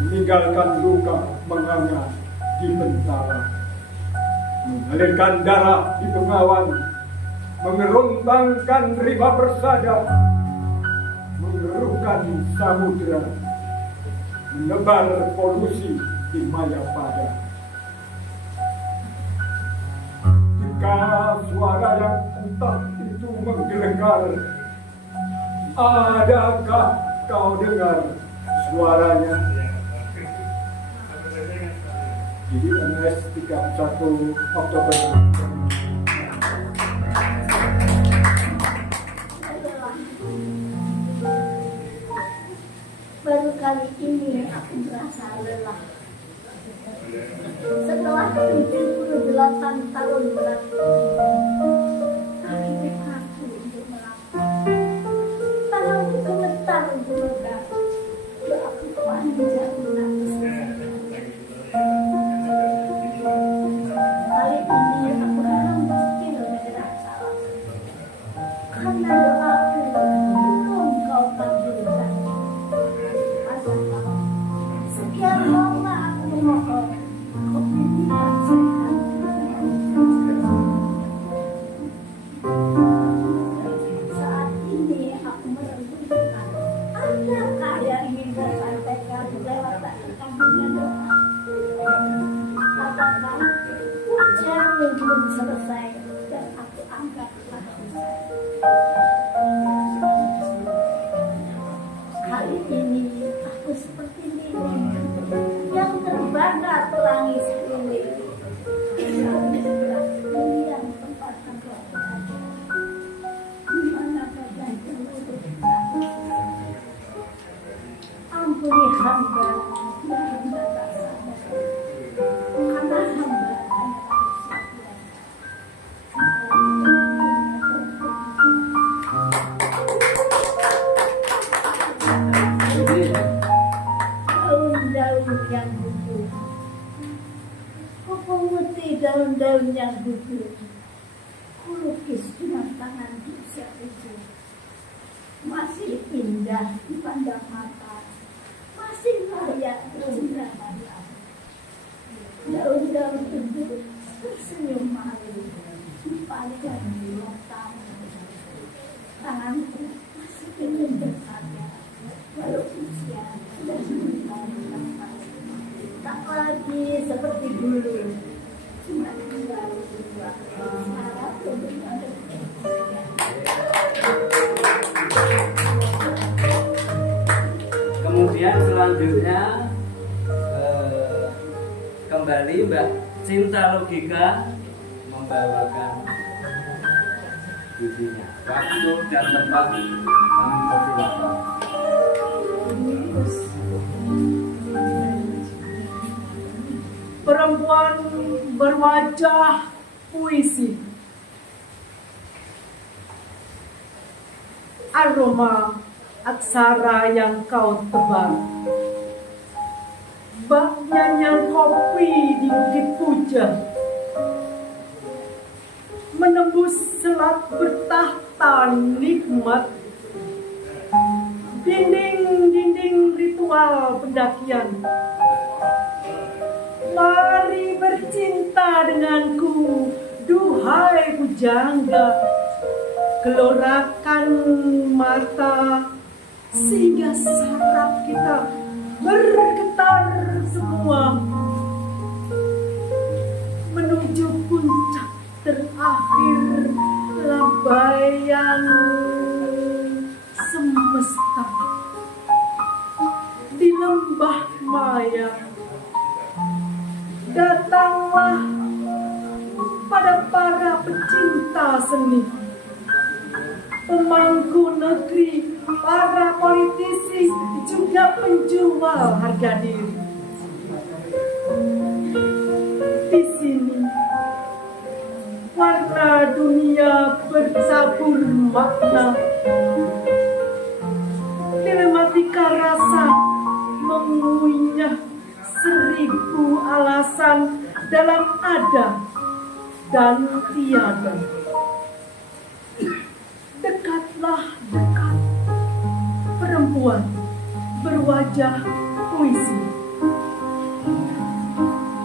meninggalkan luka menganga di Bentala, mengalirkan darah di Bengawan, mengerontangkan rimba persada, mengeruhkan samudera, menebar polusi di Mayapada. Jika suara yang entah itu menggelegar, adakah kau dengar suaranya? Jadi NS 31 Oktober. Baru kali ini aku merasa lelah. Setelah 78 tahun berlalu, akhirnya aku untuk melapor. Tanganku gemetar untuk meledak. Doaku panjang menangis. Kali ini aku hampir menyerah salah. Karena doaku belum kau kabulkan. Asal sekian lama aku memohon, kau berikan sehat. Saat ini aku merenungkan, adakah yang ingin kau sampaikan lewat kambingnya doa? Katakan, ujianmu belum selesai dan aku anggap telah selesai. Kali ini aku seperti lilin yang terbakar pelangi sekeliling. Yang tempat engkau berada, di mana badan seluruh ampuni hamba yang hamba tak sadar, karena hamba hanya manusia daun-daun yang gugur, ku punguti daun-daun yang gugur, ku lukis dengan tangan usia itu, masih indah dipandang mata, masih layak bercanda mata. Daun-daun itu tersenyum malu dipandang di matamu. Tanganku masih ingin berkarya, walau usia sudah tak lagi seperti dulu, cuma tinggal berdua. Sekarang belum ada. Kemudian selanjutnya kembali Mbak Cinta Logika membawakan budinya. Waktu dan tempat kami persilakan. wajah puisi. Aroma aksara yang kau tebar, bak nyanyian kopi di Bukit Puja, menembus selat bertahta nikmat, dinding-dinding ritual pendakian. Mari bercinta denganku, duhai pujangga, gelorakan mata sehingga saraf kita bergetar semua menuju puncak terakhir lambaian semesta di lembah maya. Datanglah pada para pecinta seni, pemangku negeri, para politisi, juga penjual harga diri. Di sini warna dunia bercabur makna, dilematika rasa mengunyah 1000 alasan dalam ada dan tiada. Dekatlah dekat, perempuan berwajah puisi.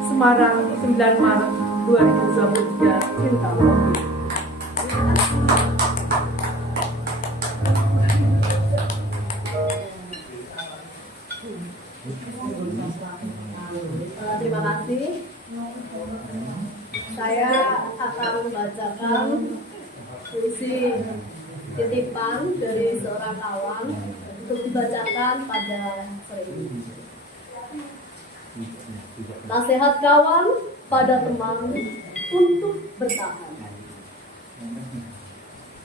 Semarang, 9 Maret 2023, Cinta Mati. Terima kasih. Saya akan membacakan puisi titipan dari seorang kawan untuk dibacakan pada sore ini. Nasihat kawan pada teman untuk bertahan.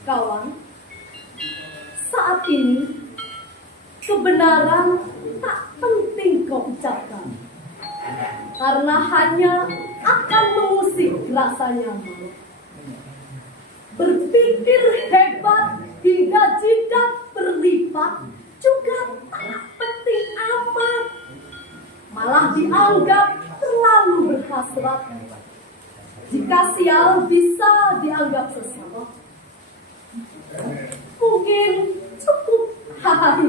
Kawan, saat ini kebenaran tak penting kau ucapkan, karena hanya akan mengusik rasa nyaman. Berpikir hebat hingga jidat berlipat juga tak penting amat, malah dianggap terlalu berhasrat. Jika sial bisa dianggap sesat, mungkin cukup hahaha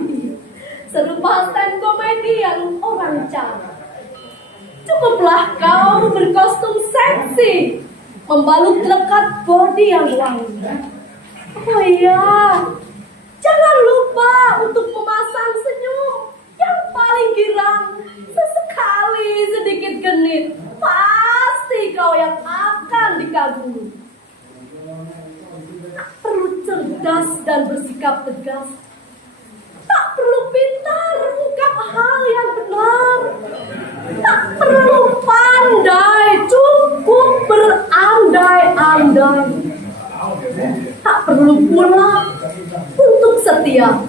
serupa stand komedi yang orang cari. Cukuplah kau berkostum seksi, membalut lekat body yang wangi. Oh iya, jangan lupa untuk memasang senyum yang paling girang. Sesekali sedikit genit, pasti kau yang akan dikagumi. Perlu cerdas dan bersikap tegas, tak perlu pintar mengungkap hal yang benar, tak perlu pandai, cukup berandai-andai. Tak perlu pula untuk setia,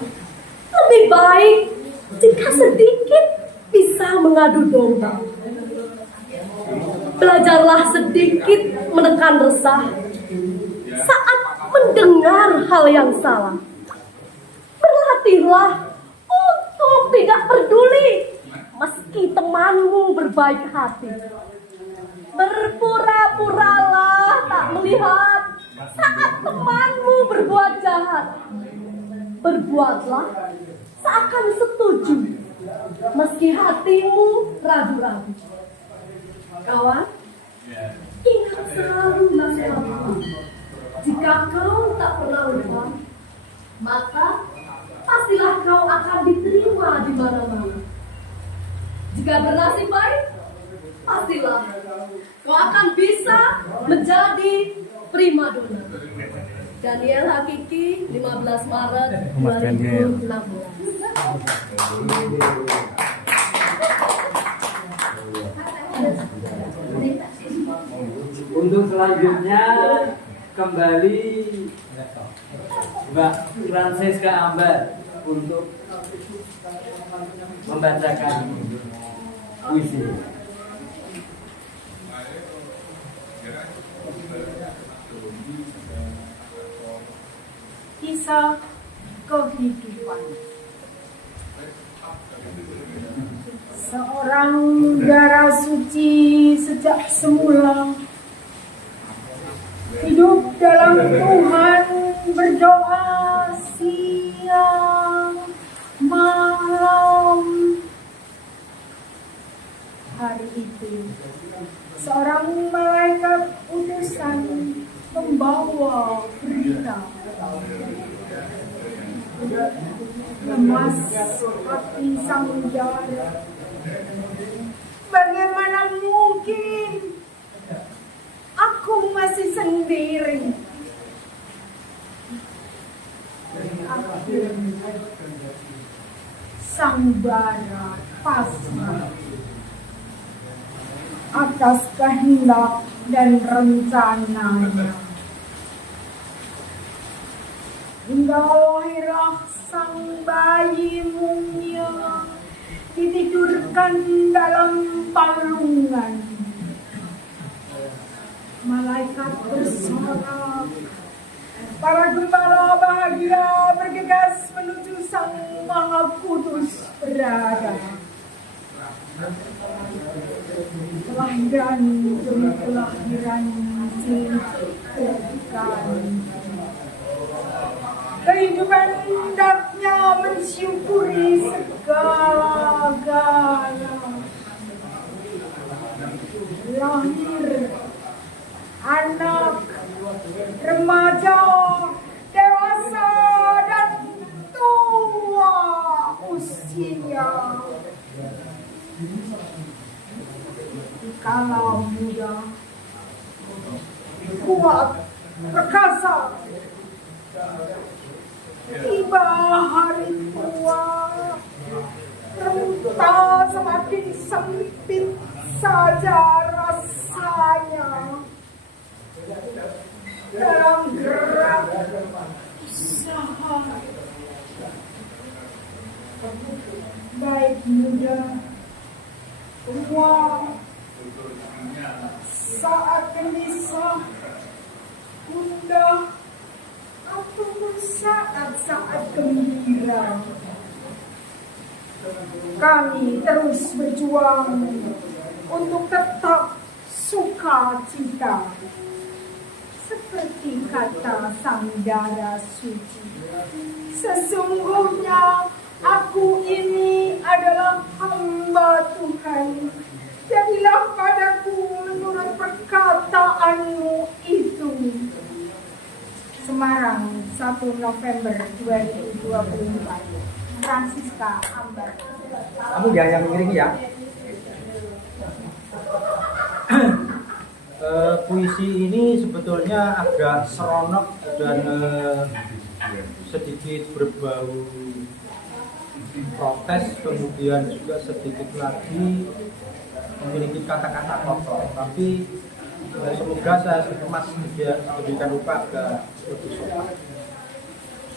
lebih baik jika sedikit bisa mengadu domba. Belajarlah sedikit menekan resah saat mendengar hal yang salah. Berlatihlah untuk tidak peduli meski temanmu berbaik hati. Berpura-puralah tak melihat saat temanmu berbuat jahat. Berbuatlah seakan setuju meski hatimu ragu-ragu. Kawan, ingat selalu nasihatku. Jika kau tak pernah lupa, maka pastilah kau akan diterima di mana-mana. Jika bernasib baik, pastilah kau akan bisa menjadi primadona. Daniel Hakiki, 15 Maret 2016. Untuk selanjutnya kembali Mbak Francisca Ambar untuk membacakan puisi. kisah kehidupan. Seorang darah suci sejak semula hidup dalam Tuhan, berdoa siang malam. Hari itu seorang malaikat utusan membawa berita lemas hati sang jara. Bagaimana mungkin aku masih sendiri? Sang bara pasrah atas kehendak dan rencananya. Hingga lahirlah sang bayi mungil ditidurkan dalam palungan. Malaikat bersorak. Para gembala bahagia bergegas menuju Sang Maha Kudus berada. Kelahiran demi kelahiran silihkan. Kehidupan hendaknya mensyukuri segala-galanya. Lahir anak, remaja, dewasa, dan tua usia. Kala muda, kuat, perkasa. Tiba hari tua, renta semakin sempit saja rasanya. Dalam gerak usaha, baik muda, tua, saat gelisah, gundah, ataupun saat-saat gembira, kami terus berjuang untuk tetap sukacita. Seperti kata sang darah suci, sesungguhnya aku ini adalah hamba Tuhan. Jadilah padaku menurut perkataanmu itu. Semarang, 1 November 2024. Francisca Ambar. Kamu yang miring ya. Puisi ini sebetulnya agak seronok dan sedikit berbau protes, kemudian juga sedikit lagi memiliki kata-kata kotor. Tapi semoga saya kemas sedemikian rupa agak lebih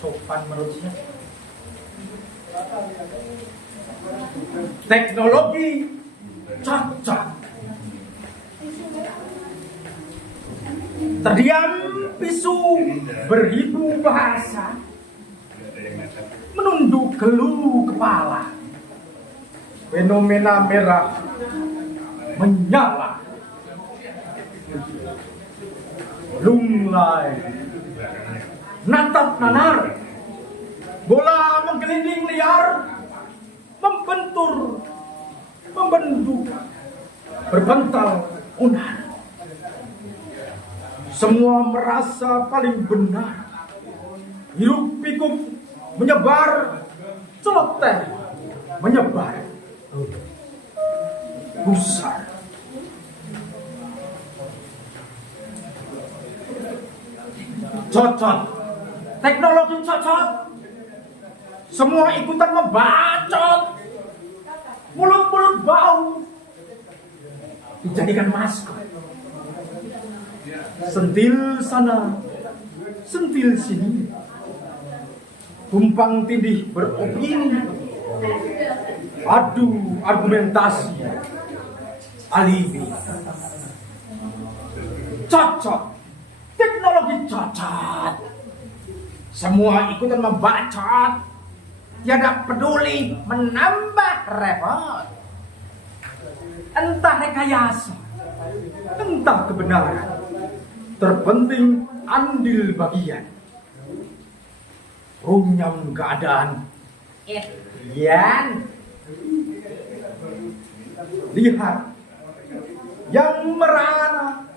sopan menurut saya. Teknologi cacat. Terdiam bisu beribu bahasa, menunduk geluh kepala. Fenomena merah menyala, lunglai, natap nanar, bola menggelinding liar, membentur, membendung, berbental unar. Semua merasa paling benar. Hiruk pikuk menyebar, celoteh menyebar, gusar. Cacat, teknologi cacat. Semua ikutan membacot. Mulut-mulut bau dijadikan maskot. Sentil sana, sentil sini, tumpang tindih beropini, adu argumentasi, alibi, cacat, teknologi cacat. Semua ikutan membacot, tiada peduli menambah repot. Entah rekayasa, entah kebenaran, terpenting andil bagian. Runyam keadaan, Yan. Lihat yang merana,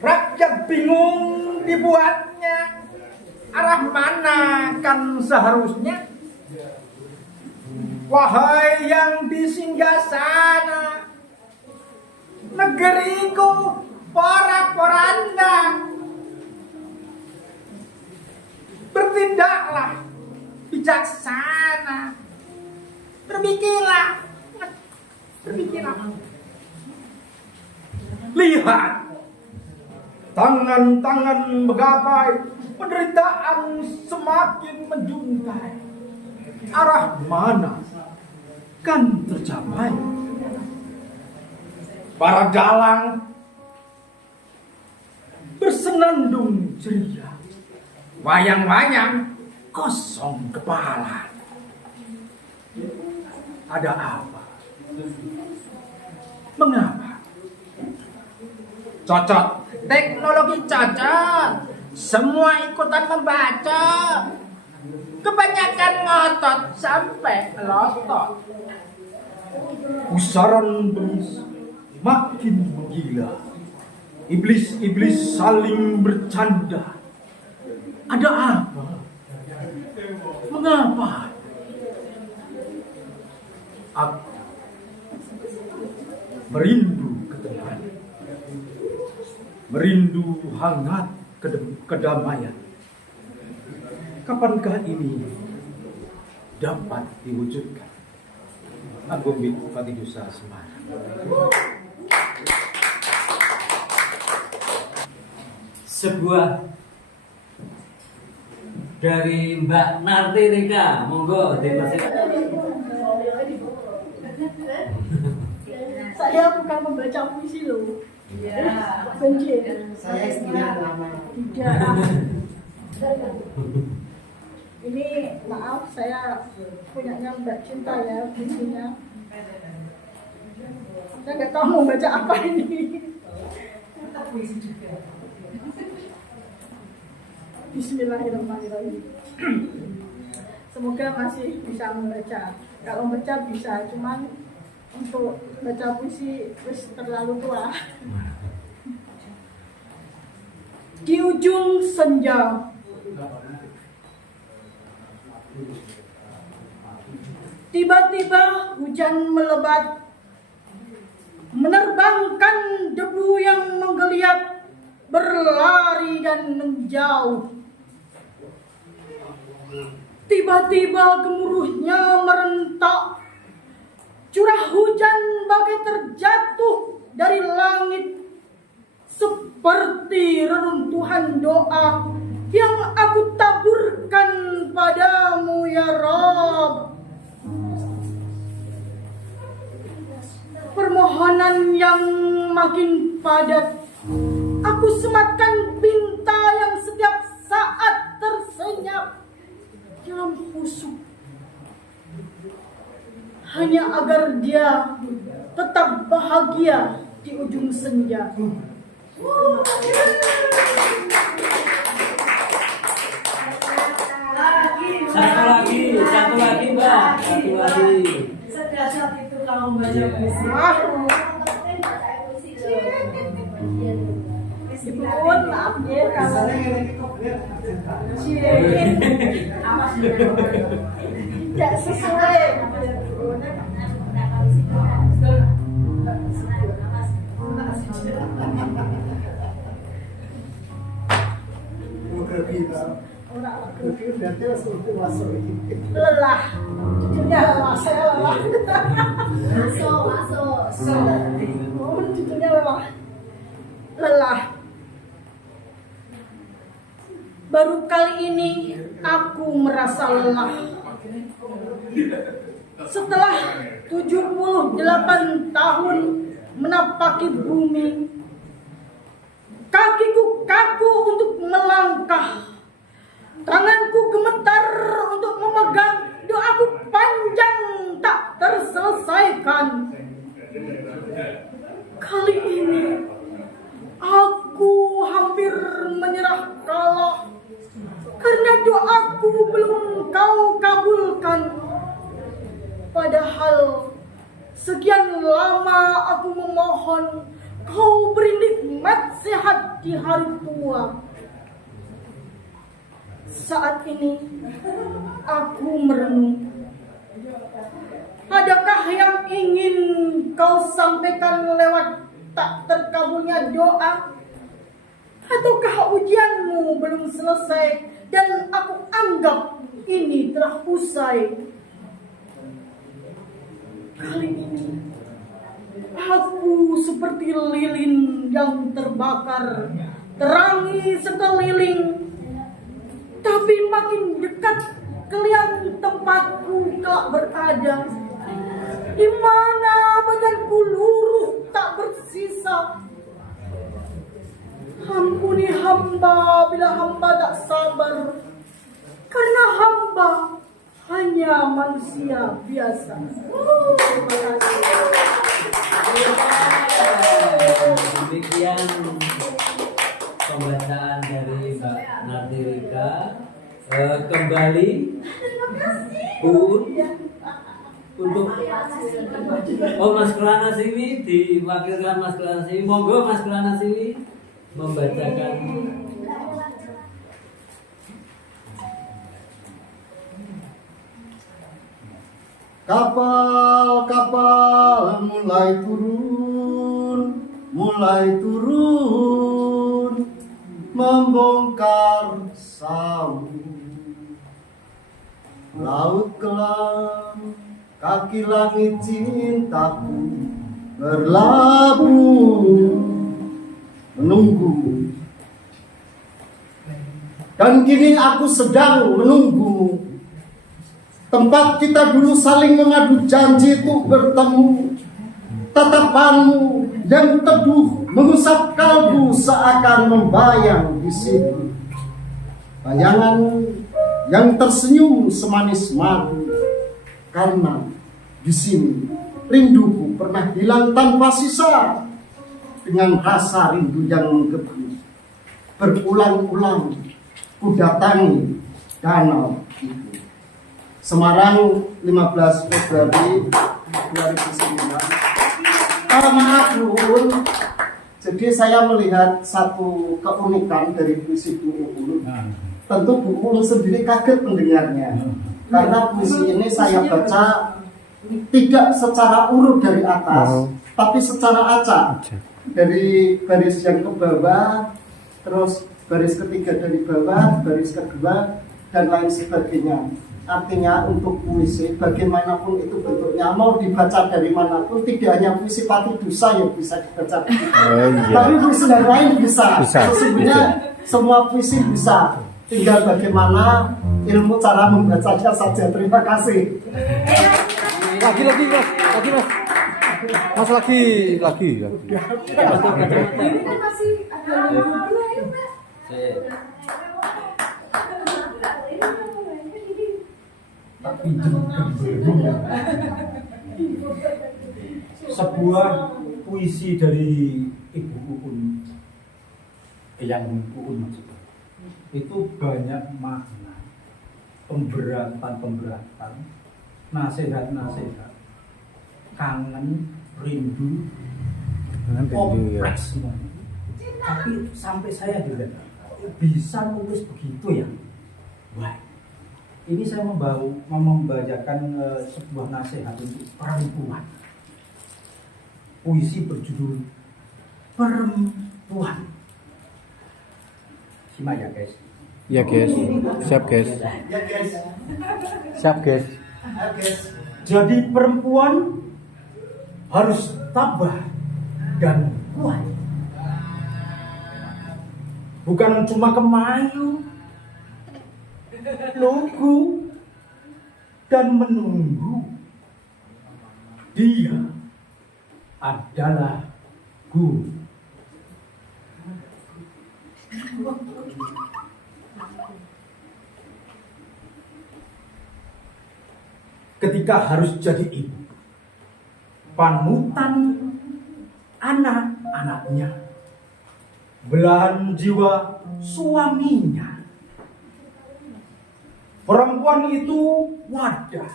rakyat bingung dibuatnya. Arah mana kan seharusnya? Wahai yang di singgasana, negeriku porak-poranda, bertindaklah bijaksana, berpikirlah. Lihat tangan-tangan menggapai, penderitaan semakin menjuntai. Arah mana kan tercapai? Para dalang bersenandung ceria, wayang-wayang kosong kepala. Ada apa? Mengapa? Cocok, teknologi cocok, semua ikutan membaca. Kebanyakan ngotot sampai lotot. Pusaran beris makin menggila. Iblis-iblis saling bercanda. Ada apa? Mengapa? Aku merindu ketenangan, merindu hangat kedamaian. Kapankah ini dapat diwujudkan? Agung Bupati Dusa Semarang. Sebuah dari Mbak Narti Rika, monggo Saya bukan membaca puisi loh. Iya. Benci. Saya istilah lama. Tidak. Ini maaf, saya punyanya Mbak Cinta ya, puisinya. Saya nggak tahu mau baca apa ini. Bismillahirrahmanirrahim. Semoga masih bisa membaca. Kalau baca bisa, cuman untuk baca puisi terus terlalu tua. Di ujung senja, tiba-tiba hujan melebat, menerbangkan debu yang menggeliat, berlari dan menjauh. Tiba-tiba gemuruhnya merentak, curah hujan bagai terjatuh dari langit, seperti reruntuhan doa yang aku taburkan padamu ya Rabb. Permohonan yang makin padat, aku sematkan pinta yang setiap saat tersenyap dalam khusyuk, hanya agar dia tetap bahagia di ujung senja. Satu lagi Mbak, satu lagi. Sedasar itu kamu baca puisi. Ibu-ibu, maaf ya kalau tidak sesuai. Lelah, judulnya lelah, saya lelah. Masuk. Judulnya lelah. Lelah. Baru kali ini aku merasa lelah. Setelah 78 tahun menapaki bumi, kakiku kaku untuk melangkah. Tanganku gemetar untuk memegang doaku panjang tak terselesaikan. Kali ini aku hampir menyerah kalah karena doaku belum kau kabulkan. Padahal sekian lama aku memohon kau beri nikmat sehat di hari tua. Saat ini aku merenung. Adakah yang ingin kau sampaikan lewat tak terkabulnya doa? Ataukah ujianmu belum selesai dan aku anggap ini telah usai? Kali ini aku seperti lilin yang terbakar, terangi sekeliling, tapi makin dekat kalian tempatku kelak berada, di mana badanku luruh tak bersisa. Ampuni hamba bila hamba tak sabar, karena hamba hanya manusia biasa. Terima kasih. Demikian pembacaan dari Mbak Nartirika. Kembali untuk Mas Kelana Siwi, diwakilkan Mas Kelana Siwi. Monggo Mas Kelana Siwi membacakan. Kapal-kapal mulai turun, membongkar saung. Laut kelam, kaki langit cintaku berlabuh menunggu. Dan kini aku sedang menunggu tempat kita dulu saling mengadu janji untuk bertemu. Tatapanmu yang teduh mengusap kalbu seakan membayang di situ. Bayangan yang tersenyum semanis madu, karena di sini rinduku pernah hilang tanpa sisa. Dengan rasa rindu yang menggebu, berulang-ulang ku datangi danau itu. Semarang 15 Februari 2009. Maaf Luhun, jadi saya melihat satu keunikan dari puisi Bu Uul. Tentu Bu Uul sendiri kaget mendengarnya, karena puisi ini saya baca tidak secara urut dari atas, tapi secara acak. Dari baris yang ke bawah, terus baris ketiga dari bawah, baris kedua, dan lain sebagainya. Artinya untuk puisi, bagaimanapun itu bentuknya, mau dibaca dari manapun, tidak hanya puisi Pati Dusa yang bisa dibaca begitu. Tapi puisi yang lain bisa. Sesungguhnya semua puisi bisa. Tinggal bagaimana ilmu cara membacanya saja. Terima kasih. Lagi mas. Mas lagi. Ini kan masih ada 5 ya, Mbak. Sebuah puisi dari Ibu Uun, yang Uun maksudnya, itu banyak makna, pemberatan, nasihat, kangen, rindu, kompleks semua. Tapi sampai saya juga bisa nulis begitu ya. Wah, ini saya membacakan sebuah nasihat untuk perempuan. Puisi berjudul Perempuan. Simak ya guys. Ya guys, siap guys. Siap guys. Jadi perempuan harus tabah dan kuat. Bukan cuma kemayu, lugu, dan menunggu. Dia adalah guru. ketika harus jadi ibu, panutan anak-anaknya, belahan jiwa suaminya. Perempuan itu wadah,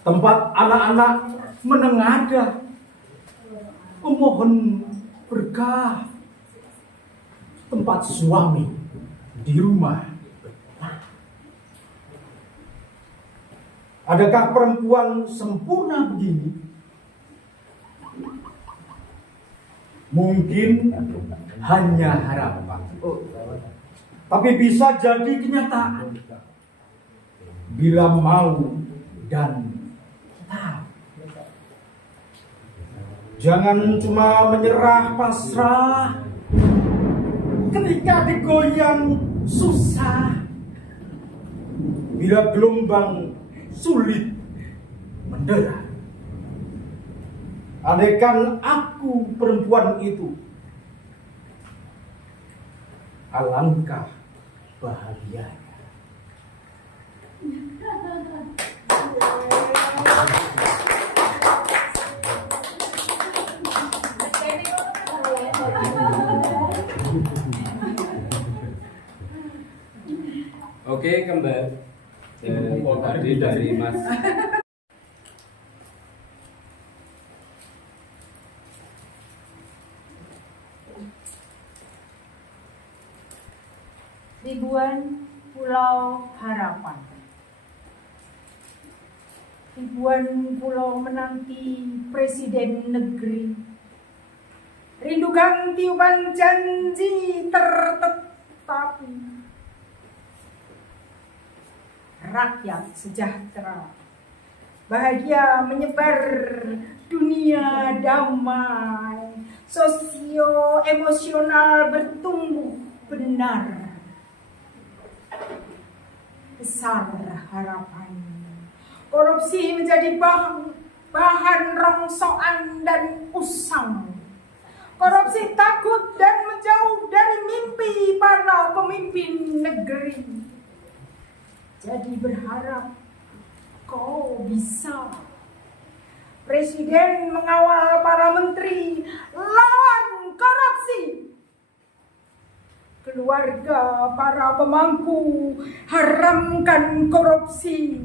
tempat anak-anak menengadah, memohon berkah, tempat suami di rumah. Adakah perempuan sempurna begini? Mungkin hanya harapan, tapi bisa jadi kenyataan bila mau dan tahu. Jangan cuma menyerah pasrah ketika digoyang susah, bila gelombang sulit mendera. Andaikan aku perempuan itu, alangkah bahagianya. Oke, kembali tadi dari Mas. Ribuan pulau harapan, ribuan pulau menanti presiden negeri, rindukan tiupan janji tertetapi, rakyat sejahtera, bahagia menyebar dunia damai, sosio-emosional bertumbuh benar. Besar harapan, korupsi menjadi bahan rongsokan dan usang. Korupsi takut dan menjauh dari mimpi para pemimpin negeri. Jadi berharap kau bisa. Presiden mengawal para menteri lawan korupsi. Keluarga para pemangku haramkan korupsi.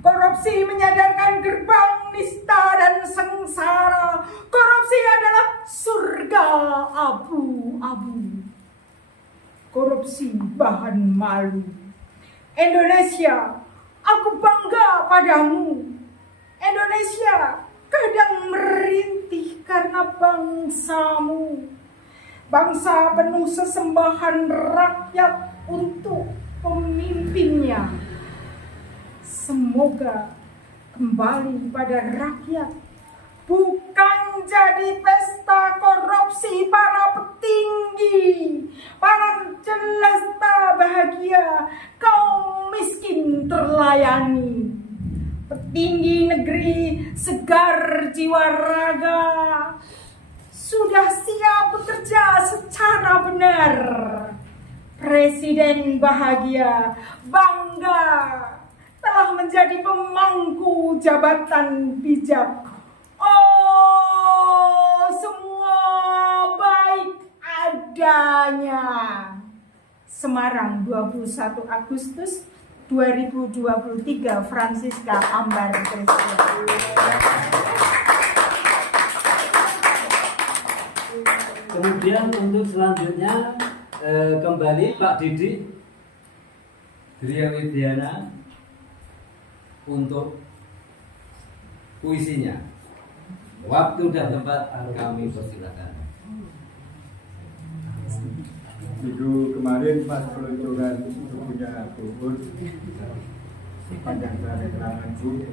Korupsi menyadarkan gerbang nista dan sengsara. Korupsi adalah surga abu-abu. Korupsi bahan malu. Indonesia, aku bangga padamu. Indonesia kadang merintih karena bangsamu. Bangsa penuh sesembahan rakyat untuk pemimpinnya. Semoga kembali pada rakyat, bukan jadi pesta korupsi para petinggi, para jelata bahagia, kaum miskin terlayani. Petinggi negeri segar jiwa raga, sudah siap bekerja secara benar. Presiden bahagia, bangga telah menjadi pemangku jabatan bijak. Oh, semua baik adanya. Semarang, 21 Agustus 2023, Francisca Ambar Kristia. Kemudian untuk selanjutnya kembali Pak Didi Dria Widiana untuk puisinya. Waktu dan tempat kami persilakan. Minggu kemarin pas peluncuran bukunya Bubun panjang dari keterangan Bu,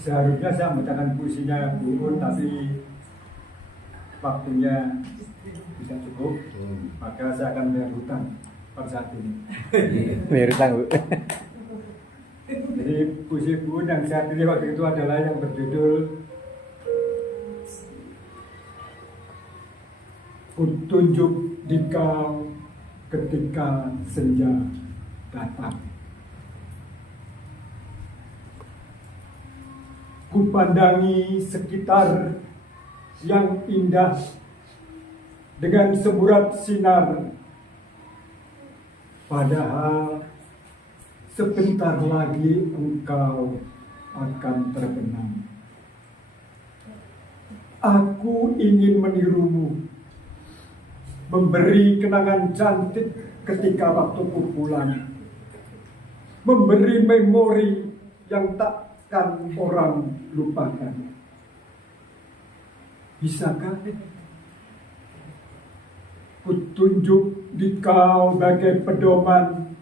seharusnya saya membacakan puisinya Bubun, tapi waktunya tidak cukup, maka saya akan bayar hutang per saat ini. Bayar hutang, Bu. Jadi puisi Bubun yang saya pilih waktu itu adalah yang berjudul Kutunjuk dikau ketika senja datang. Kupandangi sekitar yang indah dengan semburat sinar. Padahal sebentar lagi engkau akan terbenam. Aku ingin menirumu, memberi kenangan cantik ketika waktuku pulang, memberi memori yang takkan orang lupakan. Bisakah kutunjuk di kau bagai pedoman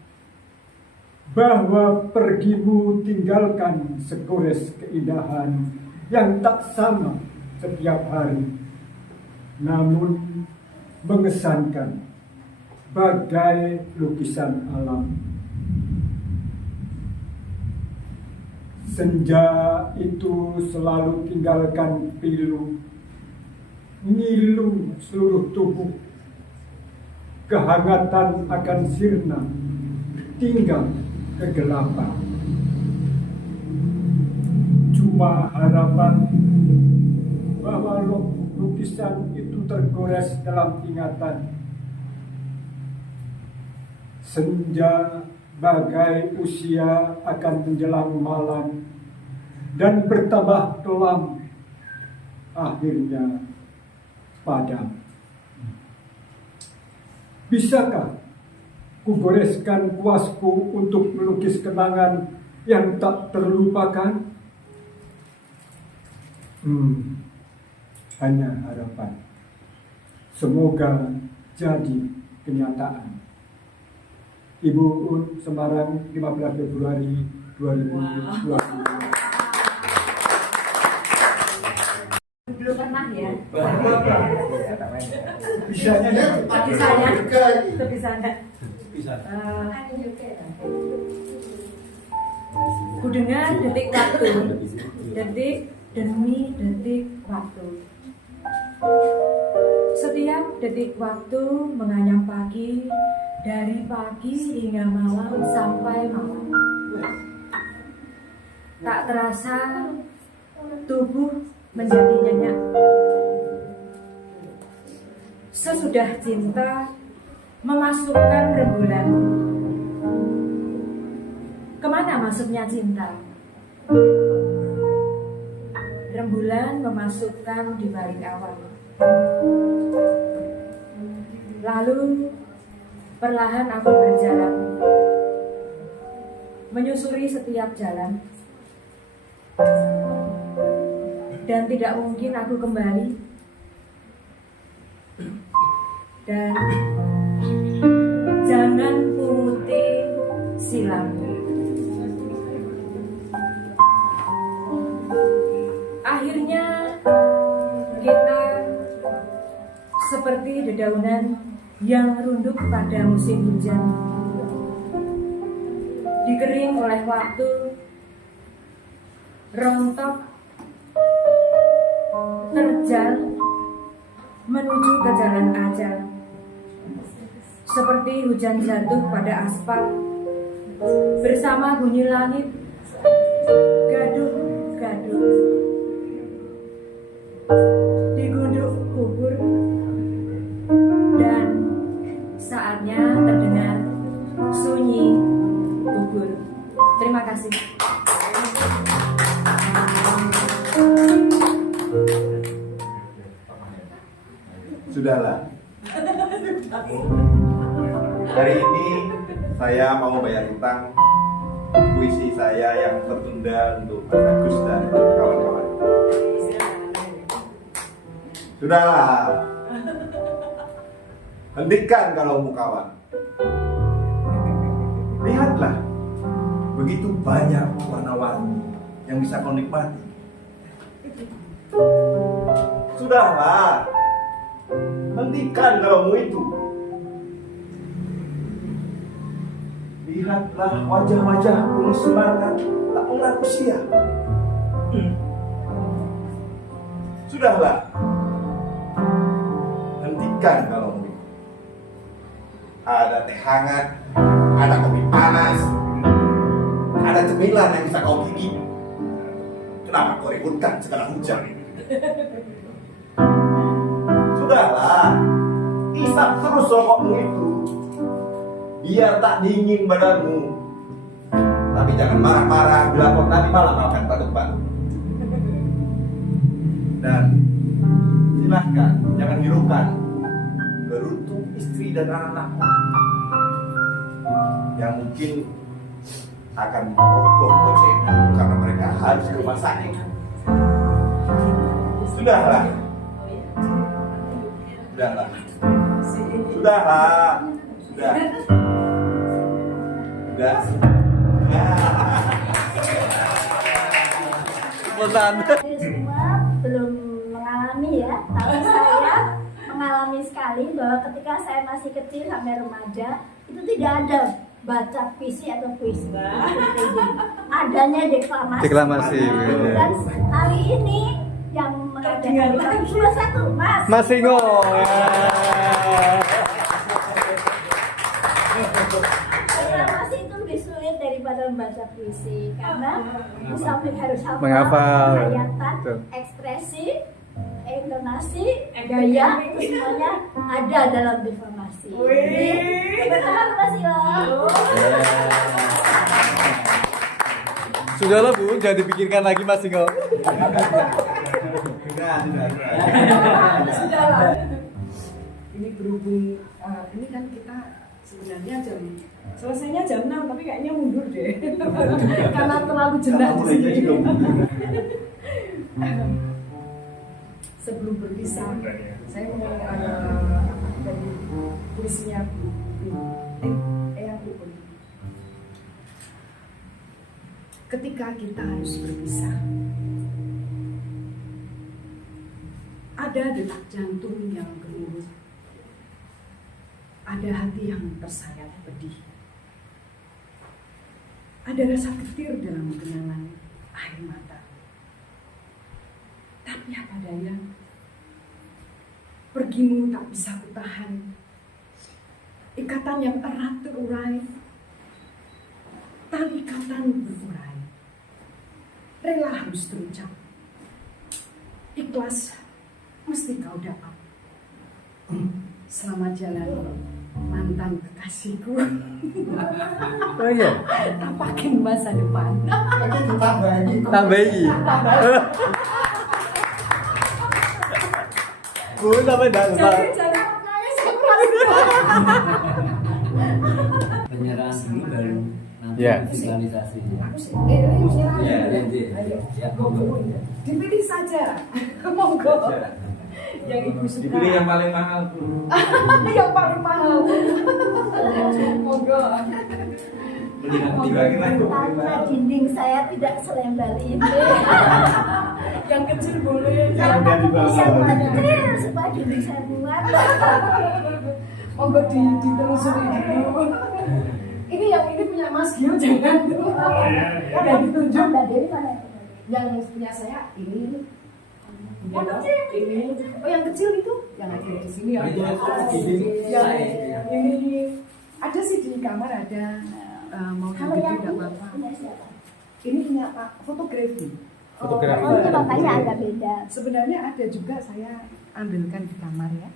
bahwa pergimu tinggalkan segores keindahan yang tak sama setiap hari, namun mengesankan bagai lukisan alam. Senja itu selalu tinggalkan pilu, ngilu seluruh tubuh. Kehangatan akan sirna, tinggal kegelapan. Cuma harapan bahwa lukisan itu tergores dalam ingatan. Senja bagai usia akan menjelang malam dan bertambah kelam, akhirnya padam. Bisakah kugoreskan kuasku untuk melukis kenangan yang tak terlupakan? Hanya harapan. Semoga jadi kenyataan. Ibu Un, Semarang, 15 Februari 2020. Belum pernah ya? Bisanya ku dengar detik waktu, detik demi detik waktu. Setiap detik waktu menganyam pagi, dari pagi hingga malam sampai malam. Tak terasa tubuh menjadi nyenyak. Sesudah cinta memasukkan rembulan. Kemana masuknya cinta? Rembulan memasukkan di balik awan. Lalu perlahan aku berjalan, menyusuri setiap jalan. Dan tidak mungkin aku kembali. Dan jangan punguti silam. Akhirnya kita seperti dedaunan yang runduk pada musim hujan, dikering oleh waktu, rontok, terjal menuju ke jalan ajal. Seperti hujan jatuh pada aspal, bersama bunyi langit gaduh-gaduh, digunduk kubur, dan saatnya terdengar sunyi gugur. Terima kasih. Sudahlah. Hari ini saya mau bayar utang puisi saya yang tertunda untuk Mas Agus dan kawan-kawan. Sudahlah. Hentikan kalau mau kawan. Lihatlah, begitu banyak warna-warni yang bisa kau nikmati. Sudahlah. Hentikan kalau mau itu. Lihatlah wajah-wajah penuh semangat, tak mengaku sia. Sudahlah. Hentikan kalau mau itu. Ada teh hangat, ada kopi panas, ada cemilan yang bisa kau gigit. Kenapa kau ributkan sekarang hujan ini? Sudahlah, isap terus rokokmu itu, biar tak dingin badanmu. Tapi jangan marah-marah bila kau nanti malam akan batuk-batuk. Dan silahkan jangan hiraukan beruntung istri dan anak-anakmu yang mungkin akan merokok karena mereka harus ke rumah sakit. Sudahlah. Sudah. Semua belum mengalami ya, tapi saya mengalami sekali bahwa ketika saya masih kecil sampai remaja itu tidak ada baca puisi atau puisi, adanya deklamasi. Dan hari ini yang mengadakan cuma satu, Mas Ingo. Deklamasi itu lebih sulit daripada membaca puisi karena sampai harus menghafal hayatan, ekspresi, intonasi, gaya itu semuanya ada dalam deklamasi. Benar Mas Ilo? Sudahlah Bu, jangan dipikirkan lagi Mas Ingo. Sudahlah. Ini berhubung ini kan kita sebenarnya selesainya jam 6 tapi kayaknya mundur deh. Karena terlalu jelas di sini. Sebelum berpisah, saya mau dari puisinya Eyang Pupun. Ketika kita harus berpisah, ada detak jantung yang gemuruh, ada hati yang tersayat pedih, ada rasa getir dalam genangan air mata. Tapi apa daya, pergimu tak bisa kutahan. Ikatan yang erat terurai, tali ikatan berurai, rela harus terucap, ikhlas mesti kau dapat. Selamat jalan mantan kekasihku. Oh iya. Tapakin masa depan. Tambahi. Bu, sampai enggak lupa. Penyerahan dulu baru nanti Ya. sinkronisasinya. Dipilih saja. Monggo. Yang ibu suka. Dipilih yang paling mahal Bu. Yang paling mahal. Monggo. Karena dinding saya tidak selebar ini. Yang kecil boleh. Yang kecil supaya dinding saya muat. Monggo ditelusuri dulu. Ini yang ini punya Mas Gio jangan tuh. Yang ditunjuk. Mbak Dewi mana? Yang punya saya ini. Yang kecil. Ini. Oh yang kecil itu? Yang ada di sini ya. Yang ini ada sih di kamar ada. Mau Kalau gede yang tidak apa-apa. punya siapa? Ini punya Pak fotografi. Fotografi. Oh, itu makanya agak beda. Sebenarnya ada juga saya ambilkan di kamar ya.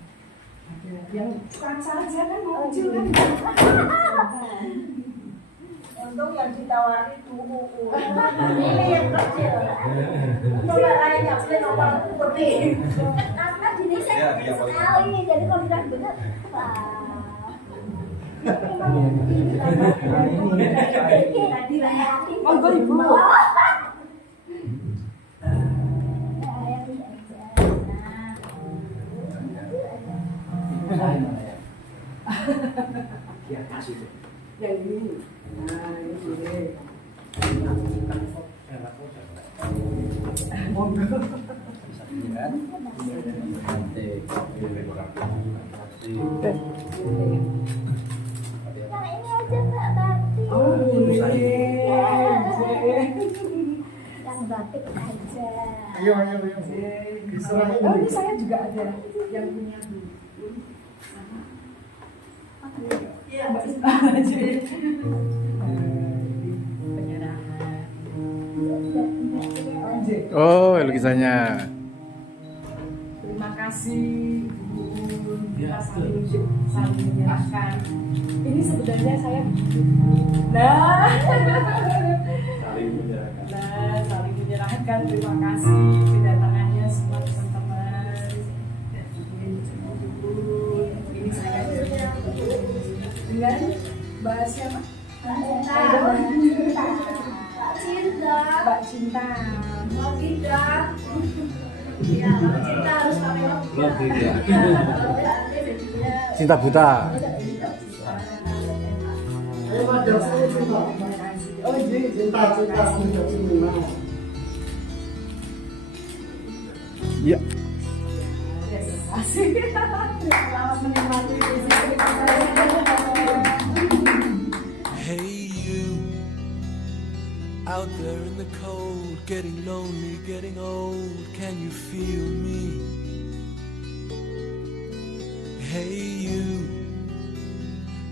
Ada yang kaca aja kan mau kecil kan. Untung yang ditawari dulu. Ini yang kecil. Coba lainnya beli nomor putih. Karena dinding saya kecil sekali, jadi kalau tidak benar, Monggo Ibu. Yang ini. Nah, ini. Monggo. Yang ini aja Mbak Batik. Oh, Yang batik aja. Ayo. Oh, ini saya juga ada yang punya Bu. Iya, Penyerahan. Oh, lukisannya. Terima kasih Bu, kita saling menyerahkan. Ini sebenarnya saya nah saling menyerahkan. Terima kasih kedatangannya semua teman-teman. Ini saya dengan Mbak siapa? Mbak Cinta. Ya, kalau cinta harus pakai logika. Cinta buta. Oh iya, cinta. Iya. Asik. Selamat menikmati Hey you, out there in the cold, getting lonely, getting old, can you feel me? Hey you,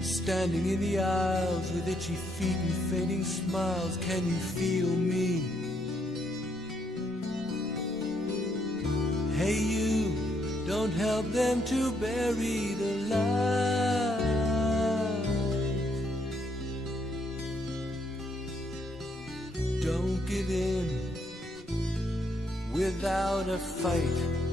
standing in the aisles with itchy feet and fading smiles, can you feel me? Hey you, don't help them to bury the light. Don't give in without a fight.